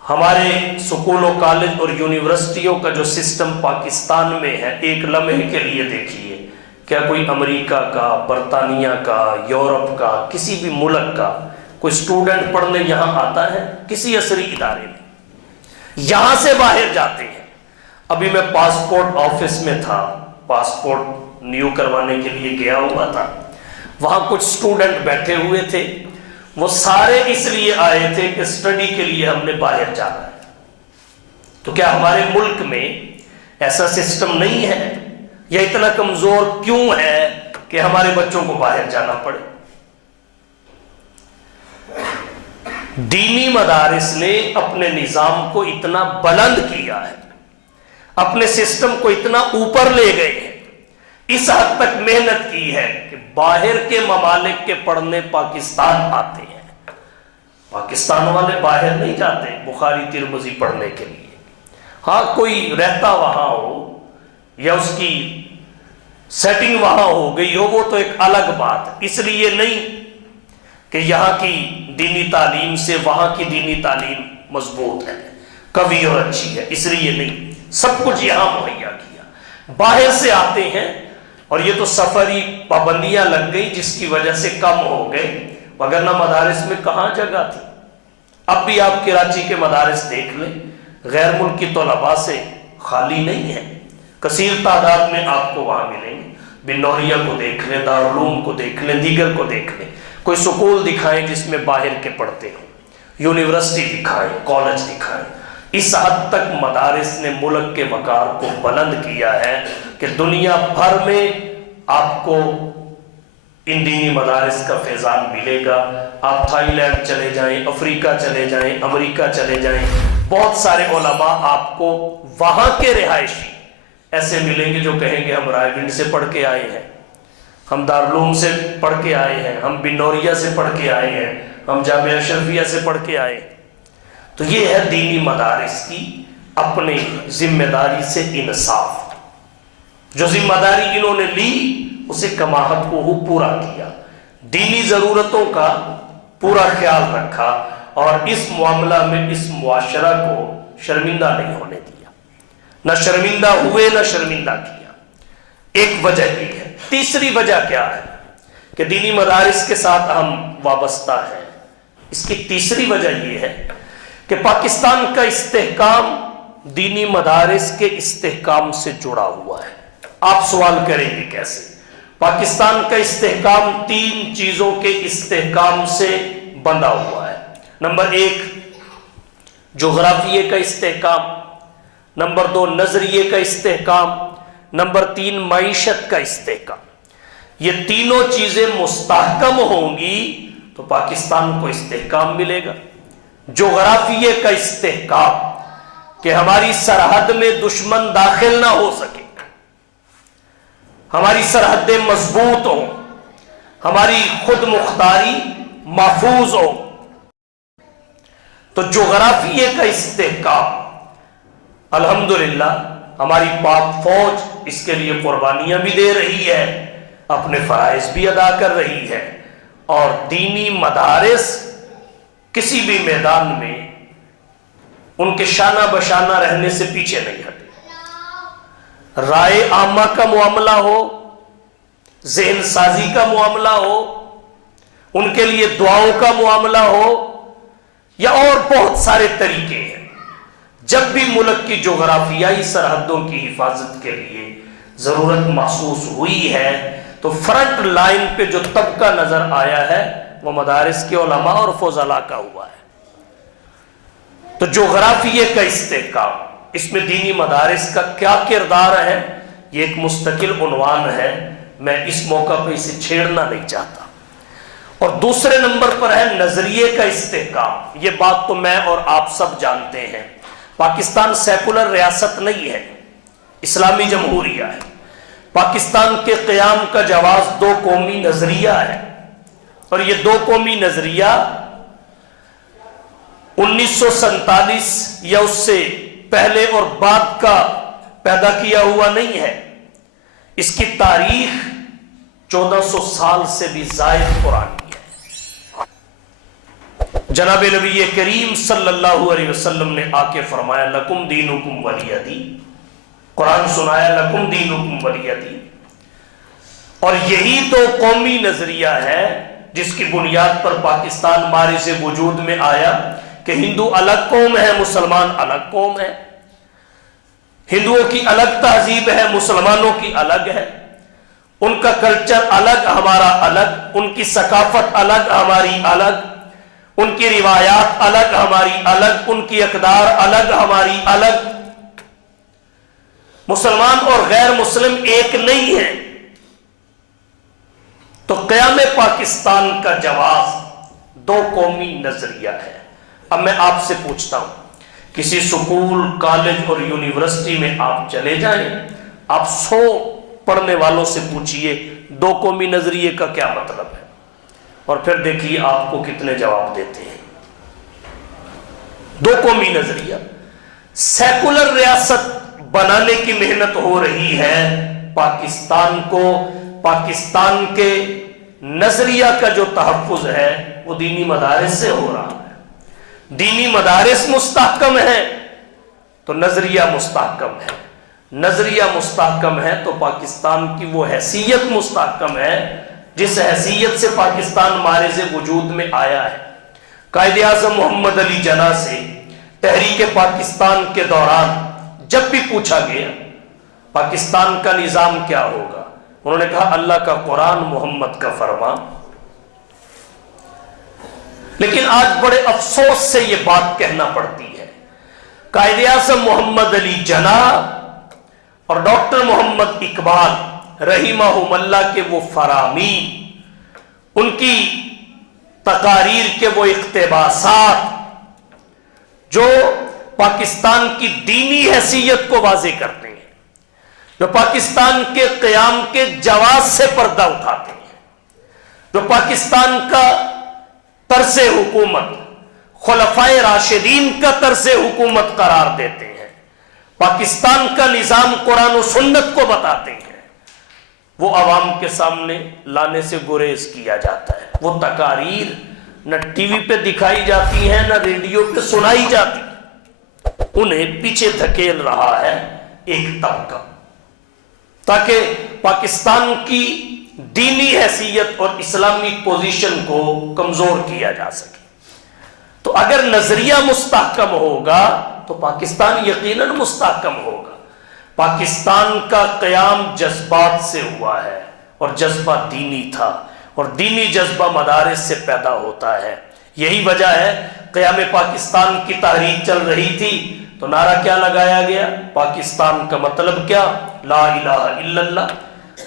ہمارے سکول و کالج اور یونیورسٹیوں کا جو سسٹم پاکستان میں ہے، ایک لمحے کے لیے دیکھیے، کیا کوئی امریکہ کا، برطانیہ کا، یورپ کا، کسی بھی ملک کا کوئی اسٹوڈنٹ پڑھنے یہاں آتا ہے؟ کسی عصری ادارے میں یہاں سے باہر جاتے ہیں۔ ابھی میں پاسپورٹ آفس میں تھا، پاسپورٹ نیو کروانے کے لیے گیا ہوا تھا، وہاں کچھ اسٹوڈنٹ بیٹھے ہوئے تھے، وہ سارے اس لیے آئے تھے کہ اسٹڈی کے لیے ہم نے باہر جانا ہے۔ تو کیا ہمارے ملک میں ایسا سسٹم نہیں ہے، یا اتنا کمزور کیوں ہے کہ ہمارے بچوں کو باہر جانا پڑے؟ دینی مدارس نے اپنے نظام کو اتنا بلند کیا ہے، اپنے سسٹم کو اتنا اوپر لے گئے ہیں، اس حد تک محنت کی ہے کہ باہر کے ممالک کے پڑھنے پاکستان آتے ہیں۔ پاکستان والے باہر نہیں جاتے بخاری ترمذی پڑھنے کے لیے۔ ہاں کوئی رہتا وہاں ہو یا اس کی سیٹنگ وہاں ہو گئی ہو، وہ تو ایک الگ بات، اس لیے نہیں کہ یہاں کی دینی تعلیم سے وہاں کی دینی تعلیم مضبوط ہے، قوی اور اچھی ہے، اس لیے نہیں، سب کچھ یہاں مہیا کیا۔ باہر سے آتے ہیں، اور یہ تو سفری پابندیاں لگ گئی جس کی وجہ سے کم ہو گئے، وگرنہ مدارس میں کہاں جگہ تھی۔ اب بھی آپ کراچی کے مدارس دیکھ لیں، غیر ملکی طلباء سے خالی نہیں ہے، کثیر تعداد میں آپ کو وہاں ملیں گے۔ بنوریہ کو دیکھ لیں، دارالعلوم کو دیکھ لیں، دیگر کو دیکھ لیں، کوئی سکول دکھائیں جس میں باہر کے پڑھتے ہوں، یونیورسٹی دکھائیں، کالج دکھائیں۔ اس حد تک مدارس نے ملک کے وقار کو بلند کیا ہے کہ دنیا بھر میں آپ کو ان دینی مدارس کا فیضان ملے گا۔ آپ تھائی لینڈ چلے جائیں، افریقہ چلے جائیں، امریکہ چلے جائیں، بہت سارے علماء آپ کو وہاں کے رہائشی ایسے ملیں گے جو کہیں گے ہم رائے گنج سے پڑھ کے آئے ہیں، ہم دارالعلوم سے پڑھ کے آئے ہیں، ہم بنوریہ سے پڑھ کے آئے ہیں، ہم جامعہ اشرفیہ سے پڑھ کے آئے ہیں۔ تو یہ ہے دینی مدارس کی اپنی ذمہ داری سے انصاف، جو ذمہ داری انہوں نے لی اسے کماحت کو پورا کیا، دینی ضرورتوں کا پورا خیال رکھا، اور اس معاملہ میں اس معاشرہ کو شرمندہ نہیں ہونے دیا، نہ شرمندہ ہوئے نہ شرمندہ کیا۔ ایک وجہ یہ ہے۔ تیسری وجہ کیا ہے کہ دینی مدارس کے ساتھ ہم وابستہ ہیں؟ اس کی تیسری وجہ یہ ہے کہ پاکستان کا استحکام دینی مدارس کے استحکام سے جڑا ہوا ہے۔ آپ سوال کریں گے کیسے؟ پاکستان کا استحکام تین چیزوں کے استحکام سے بندھا ہوا ہے۔ نمبر ایک، جغرافیے کا استحکام، نمبر دو نظریے کا استحکام، نمبر تین معیشت کا استحکام۔ یہ تینوں چیزیں مستحکم ہوں گی تو پاکستان کو استحکام ملے گا۔ جغرافیے کا استحکام، کہ ہماری سرحد میں دشمن داخل نہ ہو سکے، ہماری سرحدیں مضبوط ہوں، ہماری خود مختاری محفوظ ہو۔ تو جغرافیے کا استحکام الحمدللہ ہماری پاک فوج اس کے لیے قربانیاں بھی دے رہی ہے، اپنے فرائض بھی ادا کر رہی ہے، اور دینی مدارس کسی بھی میدان میں ان کے شانہ بشانہ رہنے سے پیچھے نہیں ہٹے۔ رائے عامہ کا معاملہ ہو، ذہن سازی کا معاملہ ہو، ان کے لیے دعاؤں کا معاملہ ہو، یا اور بہت سارے طریقے ہیں، جب بھی ملک کی جغرافیائی سرحدوں کی حفاظت کے لیے ضرورت محسوس ہوئی ہے تو فرنٹ لائن پہ جو طبقہ نظر آیا ہے وہ مدارس کے علماء اور فضلاء کا ہوا ہے۔ تو جغرافیے کا استحکام، اس میں دینی مدارس کا کیا کردار ہے، یہ ایک مستقل عنوان ہے، میں اس موقع پہ اسے چھیڑنا نہیں چاہتا۔ اور دوسرے نمبر پر ہے نظریے کا استحکام۔ یہ بات تو میں اور آپ سب جانتے ہیں، پاکستان سیکولر ریاست نہیں ہے، اسلامی جمہوریہ ہے۔ پاکستان کے قیام کا جواز دو قومی نظریہ ہے، اور یہ دو قومی نظریہ 1947 یا اس سے پہلے اور بعد کا پیدا کیا ہوا نہیں ہے، اس کی تاریخ 1400 سال سے بھی زائد پرانی ہے۔ جناب نبی کریم صلی اللہ علیہ وسلم نے آ کے فرمایا لکم دینکم ولی دین، قرآن سنایا لکم دینکم ولی دین، اور یہی تو قومی نظریہ ہے جس کی بنیاد پر پاکستان مارز وجود میں آیا کہ ہندو الگ قوم ہے، مسلمان الگ قوم ہے، ہندوؤں کی الگ تہذیب ہے، مسلمانوں کی الگ ہے، ان کا کلچر الگ ہمارا الگ، ان کی ثقافت الگ ہماری الگ، ان کی روایات الگ ہماری الگ، ان کی اقدار الگ ہماری الگ۔ مسلمان اور غیر مسلم ایک نہیں ہے۔ تو قیام پاکستان کا جواز دو قومی نظریہ ہے۔ اب میں آپ سے پوچھتا ہوں، کسی سکول، کالج اور یونیورسٹی میں آپ چلے جائیں، آپ 100 پڑھنے والوں سے پوچھئے دو قومی نظریے کا کیا مطلب ہے، اور پھر دیکھیے آپ کو کتنے جواب دیتے ہیں۔ دو قومی نظریہ، سیکولر ریاست بنانے کی محنت ہو رہی ہے پاکستان کو، پاکستان کے نظریہ کا جو تحفظ ہے وہ دینی مدارس سے ہو رہا ہے۔ دینی مدارس مستحکم ہے تو نظریہ مستحکم ہے، نظریہ مستحکم ہے تو پاکستان کی وہ حیثیت مستحکم ہے جس حیثیت سے پاکستان مارز وجود میں آیا ہے۔ قائد اعظم محمد علی جناح سے تحریک پاکستان کے دوران جب بھی پوچھا گیا پاکستان کا نظام کیا ہوگا، انہوں نے کہا اللہ کا قرآن، محمد کا فرمان۔ لیکن آج بڑے افسوس سے یہ بات کہنا پڑتی ہے، قائد اعظم محمد علی جناح اور ڈاکٹر محمد اقبال رحمہم اللہ کے وہ فرامین، ان کی تقاریر کے وہ اقتباسات جو پاکستان کی دینی حیثیت کو واضح کرتے ہیں، جو پاکستان کے قیام کے جواز سے پردہ اٹھاتے ہیں، جو پاکستان کا طرز حکومت خلفائے راشدین کا طرز حکومت قرار دیتے ہیں، پاکستان کا نظام قرآن و سنت کو بتاتے ہیں، وہ عوام کے سامنے لانے سے گریز کیا جاتا ہے۔ وہ تقاریر نہ ٹی وی پہ دکھائی جاتی ہیں، نہ ریڈیو پہ سنائی جاتی، انہیں پیچھے دھکیل رہا ہے ایک طبقہ تاکہ پاکستان کی دینی حیثیت اور اسلامی پوزیشن کو کمزور کیا جا سکے۔ تو اگر نظریہ مستحکم ہوگا تو پاکستان یقیناً مستحکم ہوگا۔ پاکستان کا قیام جذبات سے ہوا ہے، اور جذبہ دینی تھا، اور دینی جذبہ مدارس سے پیدا ہوتا ہے۔ یہی وجہ ہے قیام پاکستان کی تحریک چل رہی تھی تو نعرہ کیا لگایا گیا؟ پاکستان کا مطلب کیا؟ لا الہ الا اللہ۔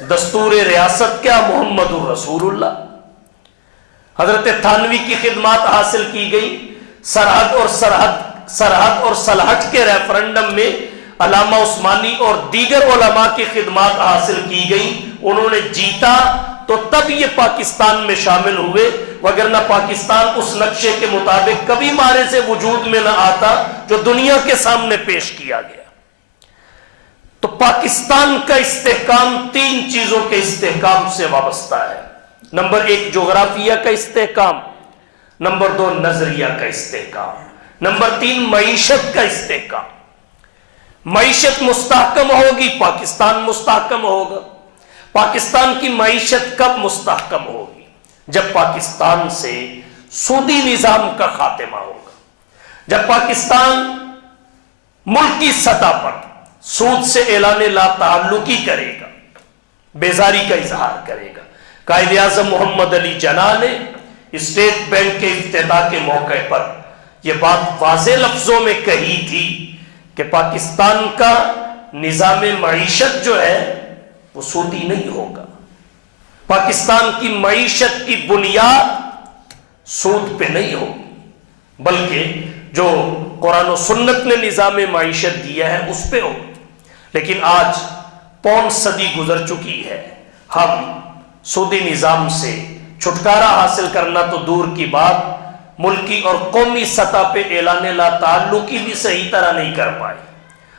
دستور ریاست کیا؟ محمد الرسول اللہ۔ حضرت تھانوی کی خدمات حاصل کی گئی، سرحد اور سرحد سرحد اور سلہٹ کے ریفرنڈم میں علامہ عثمانی اور دیگر علماء کی خدمات حاصل کی گئی، انہوں نے جیتا تو تب یہ پاکستان میں شامل ہوئے، وگرنہ پاکستان اس نقشے کے مطابق کبھی مارے سے وجود میں نہ آتا جو دنیا کے سامنے پیش کیا گیا۔ تو پاکستان کا استحکام 3 چیزوں کے استحکام سے وابستہ ہے۔ نمبر 1 جغرافیہ کا استحکام، نمبر 2 نظریہ کا استحکام، نمبر 3 معیشت کا استحکام۔ معیشت مستحکم ہوگی، پاکستان مستحکم ہوگا۔ پاکستان کی معیشت کب مستحکم ہوگی؟ جب پاکستان سے سودی نظام کا خاتمہ ہوگا، جب پاکستان ملکی سطح پر سود سے اعلان لا تعلقی کرے گا، بیزاری کا اظہار کرے گا۔ قائد اعظم محمد علی جناح نے اسٹیٹ بینک کے افتتاح کے موقع پر یہ بات واضح لفظوں میں کہی تھی کہ پاکستان کا نظام معیشت جو ہے وہ سودی نہیں ہوگا۔ پاکستان کی معیشت کی بنیاد سود پہ نہیں ہوگی، بلکہ جو قرآن و سنت نے نظام معیشت دیا ہے اس پہ ہوگی۔ لیکن آج پون صدی گزر چکی ہے، ہم سودی نظام سے چھٹکارا حاصل کرنا تو دور کی بات، ملکی اور قومی سطح پہ اعلان لا تعلقی بھی صحیح طرح نہیں کر پائے۔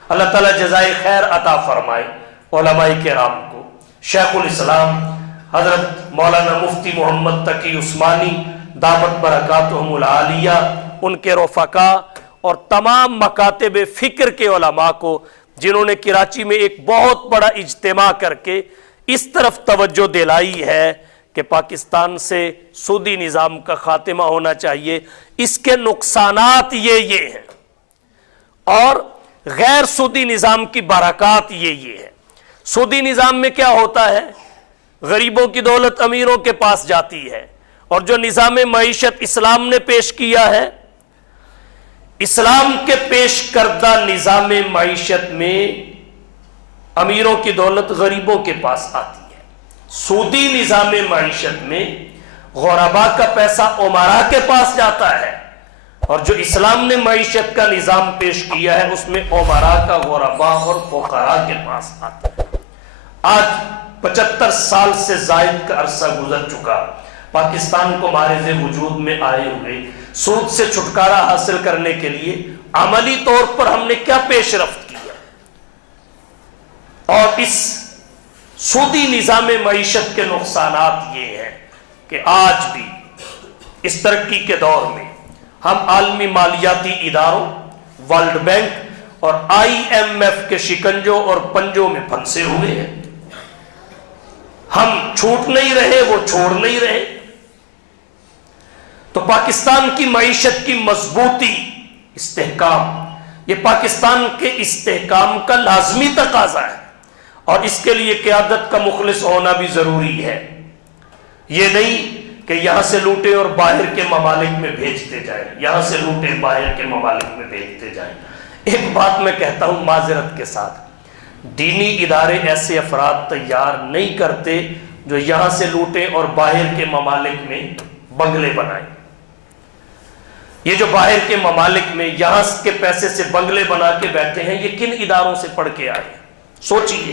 اللہ تعالیٰ جزائے خیر عطا فرمائے علماء کرام کو، شیخ الاسلام حضرت مولانا مفتی محمد تقی عثمانی دامت برکاتہم العالیہ، ان کے رفقا اور تمام مکاتب فکر کے علماء کو، جنہوں نے کراچی میں ایک بہت بڑا اجتماع کر کے اس طرف توجہ دلائی ہے کہ پاکستان سے سودی نظام کا خاتمہ ہونا چاہیے، اس کے نقصانات یہ ہیں، اور غیر سودی نظام کی برکات یہ ہے۔ سودی نظام میں کیا ہوتا ہے؟ غریبوں کی دولت امیروں کے پاس جاتی ہے، اور جو نظام معیشت اسلام نے پیش کیا ہے، اسلام کے پیش کردہ نظام معیشت میں امیروں کی دولت غریبوں کے پاس آتی ہے۔ سودی نظام معیشت میں غرباء کا پیسہ امراء کے پاس جاتا ہے، اور جو اسلام نے معیشت کا نظام پیش کیا ہے اس میں امراء کا غرباء اور فقراء کے پاس آتا ہے۔ آج 75 سال سے زائد کا عرصہ گزر چکا، پاکستان کو مارز وجود میں آئے ہوئے سود سے چھٹکارا حاصل کرنے کے لیے عملی طور پر ہم نے کیا پیش رفت کیا؟ اور اس سودی نظام معیشت کے نقصانات یہ ہیں کہ آج بھی اس ترقی کے دور میں ہم عالمی مالیاتی اداروں، ورلڈ بینک اور IMF کے شکنجوں اور پنجوں میں پھنسے ہوئے ہیں۔ ہم چھوٹ نہیں رہے، وہ چھوڑ نہیں رہے۔ تو پاکستان کی معیشت کی مضبوطی، استحکام، یہ پاکستان کے استحکام کا لازمی تقاضا ہے، اور اس کے لیے قیادت کا مخلص ہونا بھی ضروری ہے۔ یہ نہیں کہ یہاں سے لوٹے اور باہر کے ممالک میں بھیجتے جائیں، یہاں سے لوٹے باہر کے ممالک میں بھیجتے جائیں۔ ایک بات میں کہتا ہوں معذرت کے ساتھ، دینی ادارے ایسے افراد تیار نہیں کرتے جو یہاں سے لوٹے اور باہر کے ممالک میں بنگلے بنائیں۔ یہ جو باہر کے ممالک میں یہاں کے پیسے سے بنگلے بنا کے بیٹھے ہیں، یہ کن اداروں سے پڑھ کے آئے ہیں؟ سوچئے،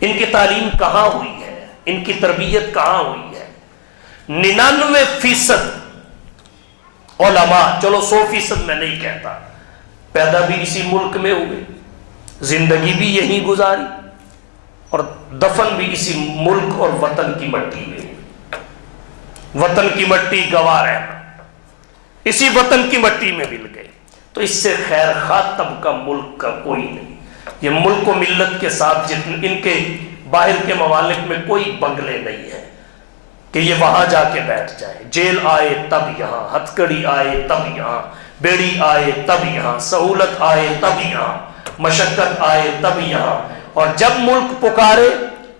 ان کی تعلیم کہاں ہوئی ہے، ان کی تربیت کہاں ہوئی ہے؟ 99% علماء، چلو 100% میں نہیں کہتا، پیدا بھی اسی ملک میں ہوئے، زندگی بھی یہیں گزاری، اور دفن بھی اسی ملک اور وطن کی مٹی میں ہوئے۔ وطن کی مٹی گواہ رہنا، اسی وطن کی مٹی میں مل گئے۔ تو اس سے خیر خواہ طبقہ ملک کا کوئی نہیں۔ یہ ملک و ملت کے ساتھ ان کے باہر کے ممالک میں کوئی بنگلے نہیں ہے کہ یہ وہاں جا کے بیٹھ جائے۔ جیل آئے تب یہاں، ہتھکڑی آئے تب یہاں، بیڑی آئے تب یہاں، سہولت آئے تب یہاں، مشقت آئے تب یہاں۔ اور جب ملک پکارے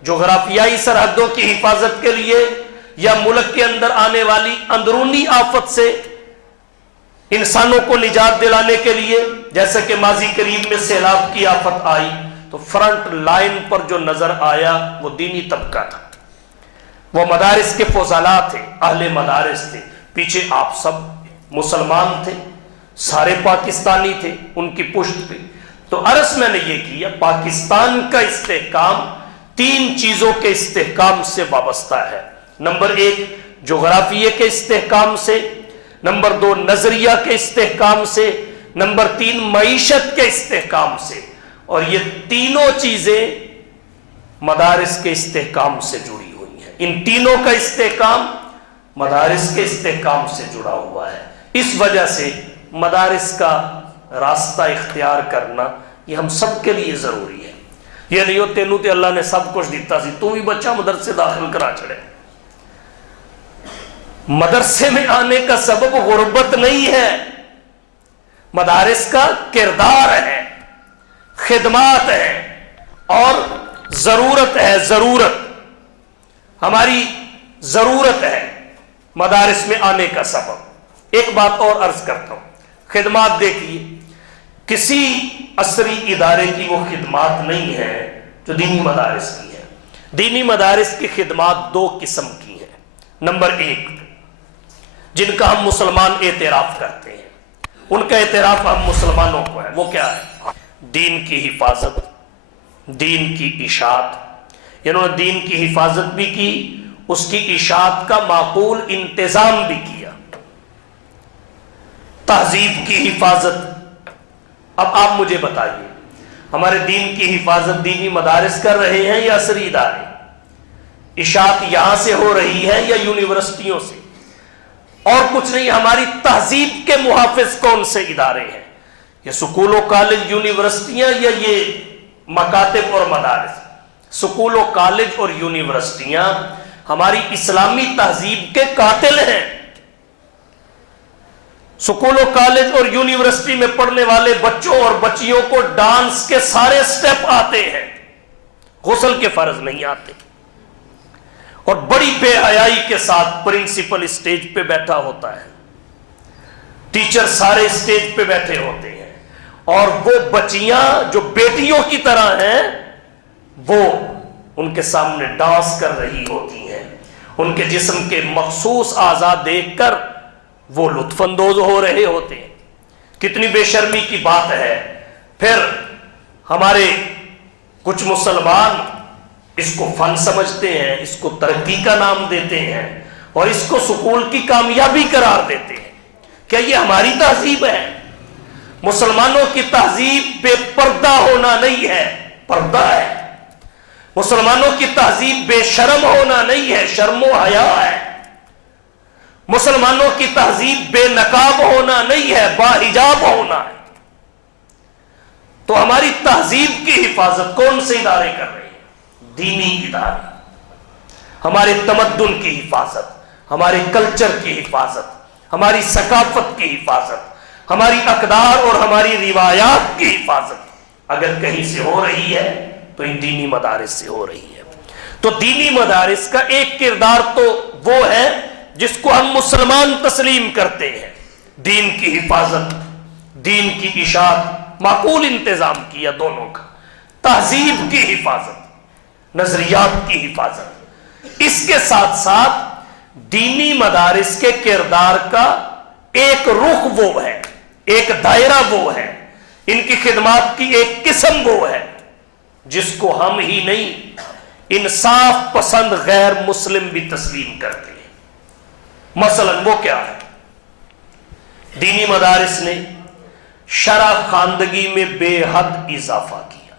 جغرافیائی سرحدوں کی حفاظت کے لیے یا ملک کے اندر آنے والی اندرونی آفت سے انسانوں کو نجات دلانے کے لیے، جیسا کہ ماضی قریب میں سیلاب کی آفت آئی، تو فرنٹ لائن پر جو نظر آیا وہ دینی طبقہ تھا، وہ مدارس کے فضلاء تھے، اہل مدارس تھے۔ پیچھے آپ سب مسلمان تھے، سارے پاکستانی تھے ان کی پشت پہ. تو عرض میں نے یہ کیا پاکستان کا استحکام 3 چیزوں کے استحکام سے وابستہ ہے. نمبر 1 جغرافیے کے استحکام سے، نمبر 2 نظریہ کے استحکام سے، نمبر 3 معیشت کے استحکام سے. اور یہ تینوں چیزیں مدارس کے استحکام سے جڑی ہوئی ہیں. ان تینوں کا استحکام مدارس کے استحکام سے جڑا ہوا ہے. اس وجہ سے مدارس کا راستہ اختیار کرنا یہ ہم سب کے لیے ضروری ہے. یہ نہیں ہو تینوں تے اللہ نے سب کچھ دیتا سی تو بھی بچہ مدرسے داخل کرا چڑھے. مدرسے میں آنے کا سبب غربت نہیں ہے، مدارس کا کردار ہے، خدمات ہے اور ضرورت ہے. ضرورت ہماری ضرورت ہے مدارس میں آنے کا سبب. ایک بات اور عرض کرتا ہوں، خدمات دیکھیے کسی عصری ادارے کی وہ خدمات نہیں ہے جو دینی مدارس کی ہے. دینی مدارس کی خدمات 2 قسم کی ہیں. نمبر 1 جن کا ہم مسلمان اعتراف کرتے ہیں، ان کا اعتراف ہم مسلمانوں کو ہے. وہ کیا ہے؟ دین کی حفاظت، دین کی اشاعت. انہوں نے دین کی حفاظت بھی کی، اس کی اشاعت کا معقول انتظام بھی کیا. تہذیب کی حفاظت. اب آپ مجھے بتائیے ہمارے دین کی حفاظت دینی مدارس کر رہے ہیں یا عصری ادارے؟ اشاعت یہاں سے ہو رہی ہے یا یونیورسٹیوں سے؟ اور کچھ نہیں. ہماری تہذیب کے محافظ کون سے ادارے ہیں؟ یہ سکول و کالج یونیورسٹیاں یا یہ مکاتب اور مدارس؟ سکول و کالج اور یونیورسٹیاں ہماری اسلامی تہذیب کے قاتل ہیں. سکول و کالج اور یونیورسٹی میں پڑھنے والے بچوں اور بچیوں کو ڈانس کے سارے سٹیپ آتے ہیں، غسل کے فرض نہیں آتے. اور بڑی بے حیائی کے ساتھ پرنسپل اسٹیج پہ بیٹھا ہوتا ہے، ٹیچر سارے اسٹیج پہ بیٹھے ہوتے ہیں، اور وہ بچیاں جو بیٹیوں کی طرح ہیں وہ ان کے سامنے ڈانس کر رہی ہوتی ہیں. ان کے جسم کے مخصوص اعضاء دیکھ کر وہ لطف اندوز ہو رہے ہوتے ہیں. کتنی بے شرمی کی بات ہے. پھر ہمارے کچھ مسلمان اس کو فن سمجھتے ہیں، اس کو ترقی کا نام دیتے ہیں اور اس کو سکول کی کامیابی قرار دیتے ہیں. کیا یہ ہماری تہذیب ہے؟ مسلمانوں کی تہذیب بے پردہ ہونا نہیں ہے، پردہ ہے. مسلمانوں کی تہذیب بے شرم ہونا نہیں ہے، شرم و حیا ہے. مسلمانوں کی تہذیب بے نقاب ہونا نہیں ہے، باحجاب ہونا ہے. تو ہماری تہذیب کی حفاظت کون سے ادارے کر رہے ہیں؟ دینی ادارے. ہمارے تمدن کی حفاظت، ہمارے کلچر کی حفاظت، ہماری ثقافت کی حفاظت، ہماری اقدار اور ہماری روایات کی حفاظت اگر کہیں سے ہو رہی ہے تو ان دینی مدارس سے ہو رہی ہے. تو دینی مدارس کا ایک کردار تو وہ ہے جس کو ہم مسلمان تسلیم کرتے ہیں، دین کی حفاظت، دین کی اشاعت، معقول انتظام کیا دونوں کا، تہذیب کی حفاظت، نظریات کی حفاظت. اس کے ساتھ ساتھ دینی مدارس کے کردار کا ایک رخ وہ ہے، ایک دائرہ وہ ہے، ان کی خدمات کی ایک قسم وہ ہے جس کو ہم ہی نہیں انصاف پسند غیر مسلم بھی تسلیم کرتے ہیں. مثلا وہ کیا ہے؟ دینی مدارس نے شرح خواندگی میں بے حد اضافہ کیا.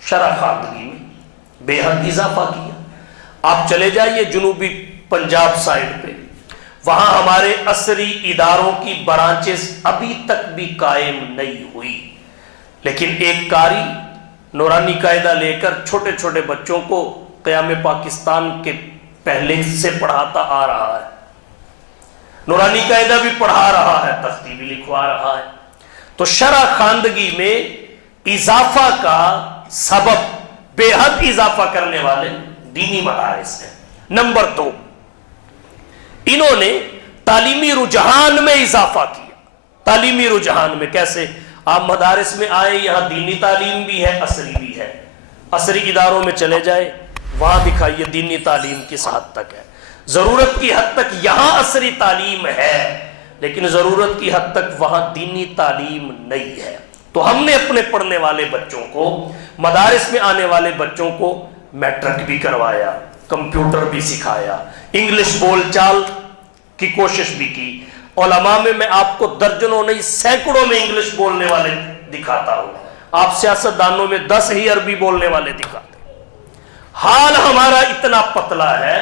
شرح خواندگی میں بے حد اضافہ کیا. آپ چلے جائیے جنوبی پنجاب سائڈ پہ، وہاں ہمارے عصری اداروں کی برانچز ابھی تک بھی قائم نہیں ہوئی، لیکن ایک قاری نورانی قاعدہ لے کر چھوٹے چھوٹے بچوں کو قیام پاکستان کے پہلے سے پڑھاتا آ رہا ہے. نورانی قاعدہ بھی پڑھا رہا ہے، تختی بھی لکھوا رہا ہے. تو شرح خواندگی میں اضافہ کا سبب، بے حد اضافہ کرنے والے دینی مدارس ہیں. نمبر 2، انہوں نے تعلیمی رجحان میں اضافہ کیا. تعلیمی رجحان میں کیسے؟ آپ مدارس میں آئے، یہاں دینی تعلیم بھی ہے، عصری بھی ہے. عصری اداروں میں چلے جائے، وہاں دکھائیے دینی تعلیم کس حد تک ہے. ضرورت کی حد تک یہاں عصری تعلیم ہے، لیکن ضرورت کی حد تک وہاں دینی تعلیم نہیں ہے. تو ہم نے اپنے پڑھنے والے بچوں کو، مدارس میں آنے والے بچوں کو میٹرک بھی کروایا، کمپیوٹر بھی سکھایا، انگلش بول چال کی کوشش بھی کی. علماء میں آپ کو درجنوں نہیں سینکڑوں میں انگلش بولنے والے دکھاتا ہوں، آپ سیاست دانوں میں 10 ہی عربی بولنے والے دکھاتے. حال ہمارا اتنا پتلا ہے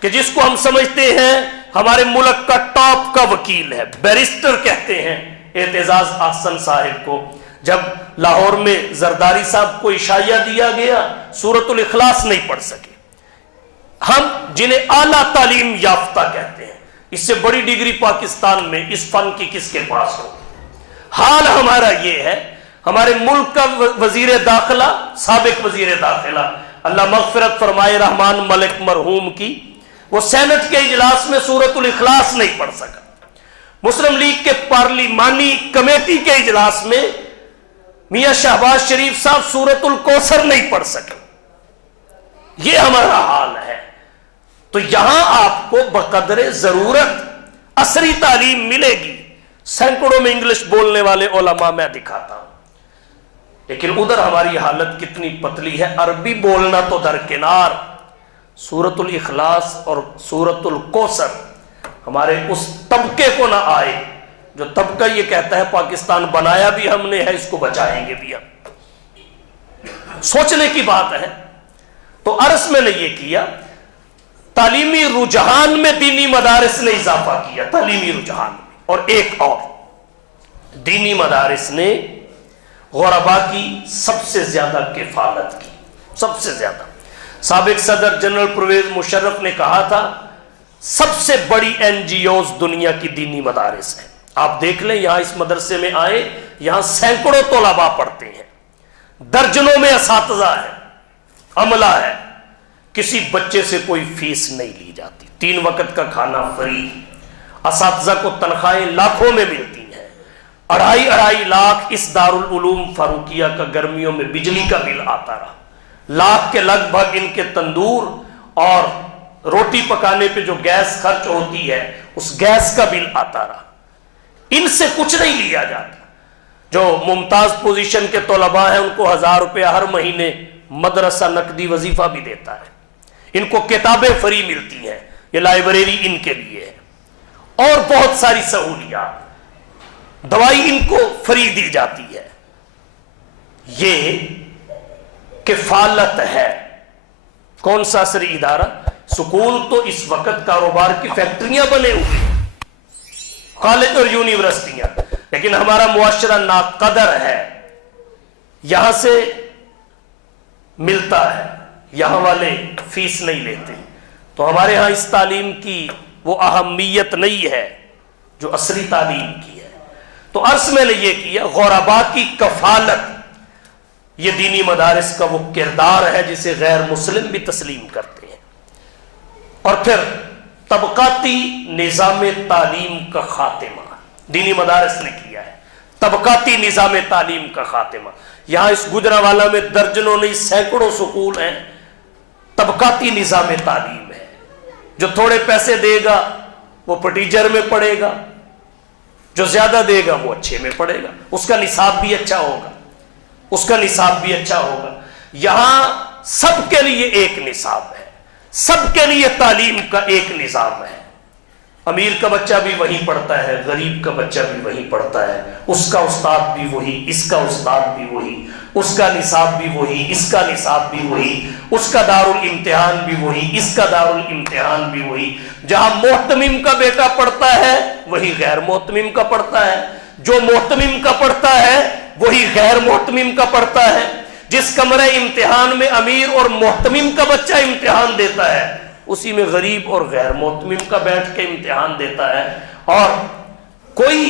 کہ جس کو ہم سمجھتے ہیں ہمارے ملک کا ٹاپ کا وکیل ہے، بیرسٹر کہتے ہیں اعتزاز احسن صاحب کو، جب لاہور میں زرداری صاحب کو عشائیہ دیا گیا سورۃ الاخلاص نہیں پڑھ سکے. ہم جنہیں اعلیٰ تعلیم یافتہ کہتے ہیں، اس سے بڑی ڈگری پاکستان میں اس فن کی کس کے پاس ہو. حال ہمارا یہ ہے، ہمارے ملک کا وزیر داخلہ، سابق وزیر داخلہ اللہ مغفرت فرمائے رحمان ملک مرحوم کی، وہ سینٹ کے اجلاس میں سورۃ الاخلاص نہیں پڑھ سکا. مسلم لیگ کے پارلیمانی کمیٹی کے اجلاس میں میاں شہباز شریف صاحب سورۃ الکوثر نہیں پڑھ سکے. یہ ہمارا حال ہے. تو یہاں آپ کو بقدر ضرورت عصری تعلیم ملے گی. سینکڑوں میں انگلش بولنے والے علماء میں دکھاتا ہوں، لیکن ادھر ہماری حالت کتنی پتلی ہے. عربی بولنا تو درکنار، سورۃ الاخلاص اور سورۃ الکوثر ہمارے اس طبقے کو نہ آئے جو طبقہ یہ کہتا ہے پاکستان بنایا بھی ہم نے ہے، اس کو بچائیں گے بھی ہم. سوچنے کی بات ہے. تو عرض میں نے یہ کیا، تعلیمی رجحان میں دینی مدارس نے اضافہ کیا، تعلیمی رجحان میں. اور ایک اور، دینی مدارس نے غربا کی سب سے زیادہ کفالت کی، سب سے زیادہ. سابق صدر جنرل پرویز مشرف نے کہا تھا سب سے بڑی NGOs دنیا کی دینی مدارس ہیں. آپ دیکھ لیں، یہاں اس مدرسے میں آئے، یہاں سینکڑوں طلباء پڑھتے ہیں، درجنوں میں اساتذہ ہیں، عملہ ہے، کسی بچے سے کوئی فیس نہیں لی جاتی، 3 وقت کا کھانا فری، اساتذہ کو تنخواہیں لاکھوں میں ملتی ہیں. 2.5 لاکھ اس دارالعلوم فاروقیہ کا گرمیوں میں بجلی کا بل آتا رہا، لاکھ کے لگ بھگ ان کے تندور اور روٹی پکانے پہ جو گیس خرچ ہوتی ہے اس گیس کا بل آتا رہا. ان سے کچھ نہیں لیا جاتا. جو ممتاز پوزیشن کے طلباء ہیں ان کو 1000 روپیہ ہر مہینے مدرسہ نقدی وظیفہ بھی دیتا ہے. ان کو کتابیں فری ملتی ہیں، یہ لائبریری ان کے لیے ہے، اور بہت ساری سہولیات، دوائی ان کو فری دی جاتی ہے. یہ کفالت ہے. کون سا عصری ادارہ؟ سکول تو اس وقت کاروبار کی فیکٹریاں بنے ہوئے، کالج اور یونیورسٹیاں، لیکن ہمارا معاشرہ ناقدر ہے. یہاں سے ملتا ہے، یہاں والے فیس نہیں لیتے. تو ہمارے ہاں اس تعلیم کی وہ اہمیت نہیں ہے جو عصری تعلیم کی ہے. تو عرض میں نے یہ کیا، غربا کی کفالت، یہ دینی مدارس کا وہ کردار ہے جسے غیر مسلم بھی تسلیم کرتے ہیں. اور پھر طبقاتی نظام تعلیم کا خاتمہ دینی مدارس نے کیا ہے. طبقاتی نظام تعلیم کا خاتمہ. یہاں اس گجرانوالہ میں درجنوں نہیں سینکڑوں سکول ہیں، طبقاتی نظام تعلیم ہے. جو تھوڑے پیسے دے گا وہ پٹیجر میں پڑھے گا، جو زیادہ دے گا وہ اچھے میں پڑھے گا، اس کا نصاب بھی اچھا ہوگا، اس کا نصاب بھی اچھا ہوگا. یہاں سب کے لیے ایک نصاب ہے، سب کے لیے تعلیم کا ایک نظام ہے. امیر کا بچہ بھی وہیں پڑھتا ہے، غریب کا بچہ بھی وہیں پڑھتا ہے، اس کا استاد بھی وہی، اس کا استاد بھی وہی، اس کا نصاب بھی وہی، اس کا نصاب بھی وہی، اس کا دارالامتحان بھی وہی، اس کا دارالامتحان بھی وہی. جہاں محتمم کا بیٹا پڑھتا ہے وہی غیر محتمم کا پڑھتا ہے، جو محتمم کا پڑھتا ہے وہی غیر محتمم کا پڑھتا ہے. جس کمرے امتحان میں امیر اور محتمم کا بچہ امتحان دیتا ہے اسی میں غریب اور غیر محتمم کا بیٹھ کے امتحان دیتا ہے. اور کوئی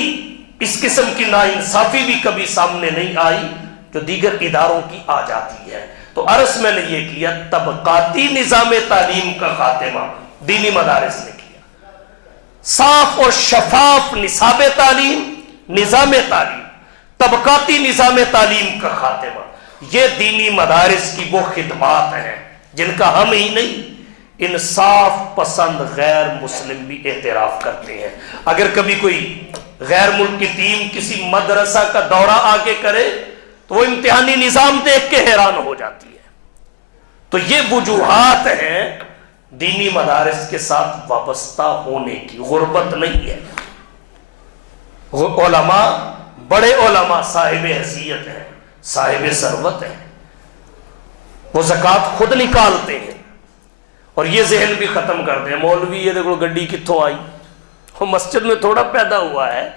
اس قسم کی ناانصافی بھی کبھی سامنے نہیں آئی جو دیگر اداروں کی آ جاتی ہے. تو عرض میں نے یہ کیا، طبقاتی نظام تعلیم کا خاتمہ دینی مدارس نے کیا. صاف اور شفاف نصاب تعلیم، نظام تعلیم، طبقاتی نظام تعلیم کا خاتمہ، یہ دینی مدارس کی وہ خدمات ہیں جن کا ہم ہی نہیں انصاف پسند غیر مسلم بھی اعتراف کرتے ہیں. اگر کبھی کوئی غیر ملکی ٹیم کسی مدرسہ کا دورہ آ کے کرے تو وہ امتحانی نظام دیکھ کے حیران ہو جاتی ہے. تو یہ وجوہات ہیں دینی مدارس کے ساتھ وابستہ ہونے کی. غربت نہیں ہے. علماء، بڑے علماء صاحب حیثیت ہیں، صاحب ثروت ہیں، وہ زکوٰۃ خود نکالتے ہیں. اور یہ ذہن بھی ختم کرتے ہیں مولوی یہ دیکھو گڈی کتوں آئی، وہ مسجد میں تھوڑا پیدا ہوا ہے،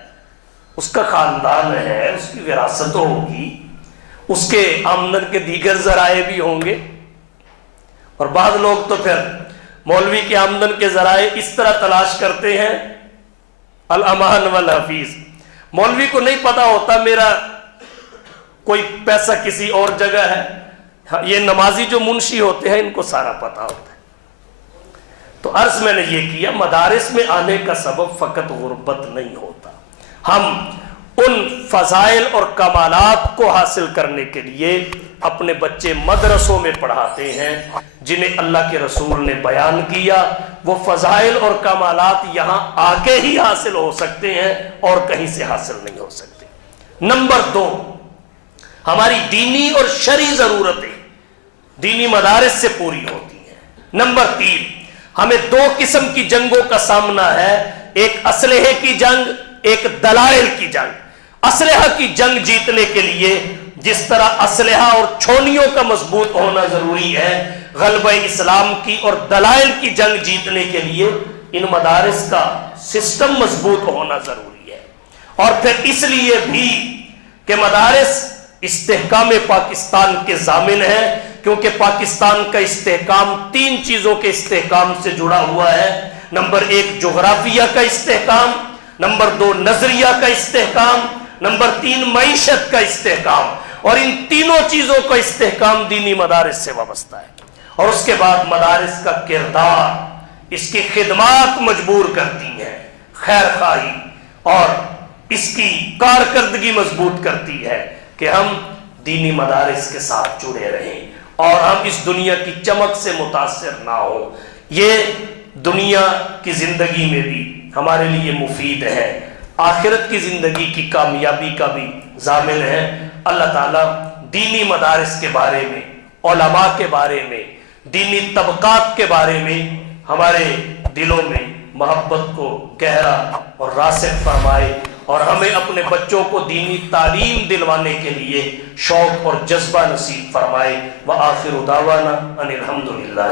اس کا خاندان ہے، اس کی وراثت ہوگی، اس کے آمدن کے دیگر ذرائع بھی ہوں گے. اور بعض لوگ تو پھر مولوی کے آمدن کے ذرائع اس طرح تلاش کرتے ہیں الامان والحفیظ. مولوی کو نہیں پتا ہوتا میرا کوئی پیسہ کسی اور جگہ ہے. یہ نمازی جو منشی ہوتے ہیں ان کو سارا پتا ہوتا ہے. تو عرض میں نے یہ کیا مدارس میں آنے کا سبب فقط غربت نہیں ہوتا. ہم ان فضائل اور کمالات کو حاصل کرنے کے لیے اپنے بچے مدرسوں میں پڑھاتے ہیں جنہیں اللہ کے رسول نے بیان کیا. وہ فضائل اور کمالات یہاں آ کے ہی حاصل ہو سکتے ہیں اور کہیں سے حاصل نہیں ہو سکتے. نمبر 2، ہماری دینی اور شرعی ضرورتیں دینی مدارس سے پوری ہوتی ہیں. نمبر 3، ہمیں 2 قسم کی جنگوں کا سامنا ہے، ایک اسلحے کی جنگ، ایک دلائل کی جنگ. اسلحہ کی جنگ جیتنے کے لیے جس طرح اسلحہ اور چھونیوں کا مضبوط ہونا ضروری ہے، غلبہ اسلام کی اور دلائل کی جنگ جیتنے کے لیے ان مدارس کا سسٹم مضبوط ہونا ضروری ہے. اور پھر اس لیے بھی کہ مدارس استحکام پاکستان کے ضامن ہیں، کیونکہ پاکستان کا استحکام 3 چیزوں کے استحکام سے جڑا ہوا ہے. نمبر 1 جغرافیہ کا استحکام، نمبر 2 نظریہ کا استحکام، نمبر 3 معیشت کا استحکام. اور ان تینوں چیزوں کا استحکام دینی مدارس سے وابستہ ہے. اور اس کے بعد مدارس کا کردار، اس کی خدمات مجبور کرتی ہیں، خیر خواہی اور اس کی کارکردگی مضبوط کرتی ہے کہ ہم دینی مدارس کے ساتھ جڑے رہیں اور ہم اس دنیا کی چمک سے متاثر نہ ہوں. یہ دنیا کی زندگی میں بھی ہمارے لیے مفید ہے، آخرت کی زندگی کی کامیابی کا بھی ضامن ہے. اللہ تعالیٰ دینی مدارس کے بارے میں، علماء کے بارے میں، دینی طبقات کے بارے میں ہمارے دلوں میں محبت کو گہرا اور راسخ فرمائے اور ہمیں اپنے بچوں کو دینی تعلیم دلوانے کے لیے شوق اور جذبہ نصیب فرمائے. وآخر دعوانا ان الحمدللہ.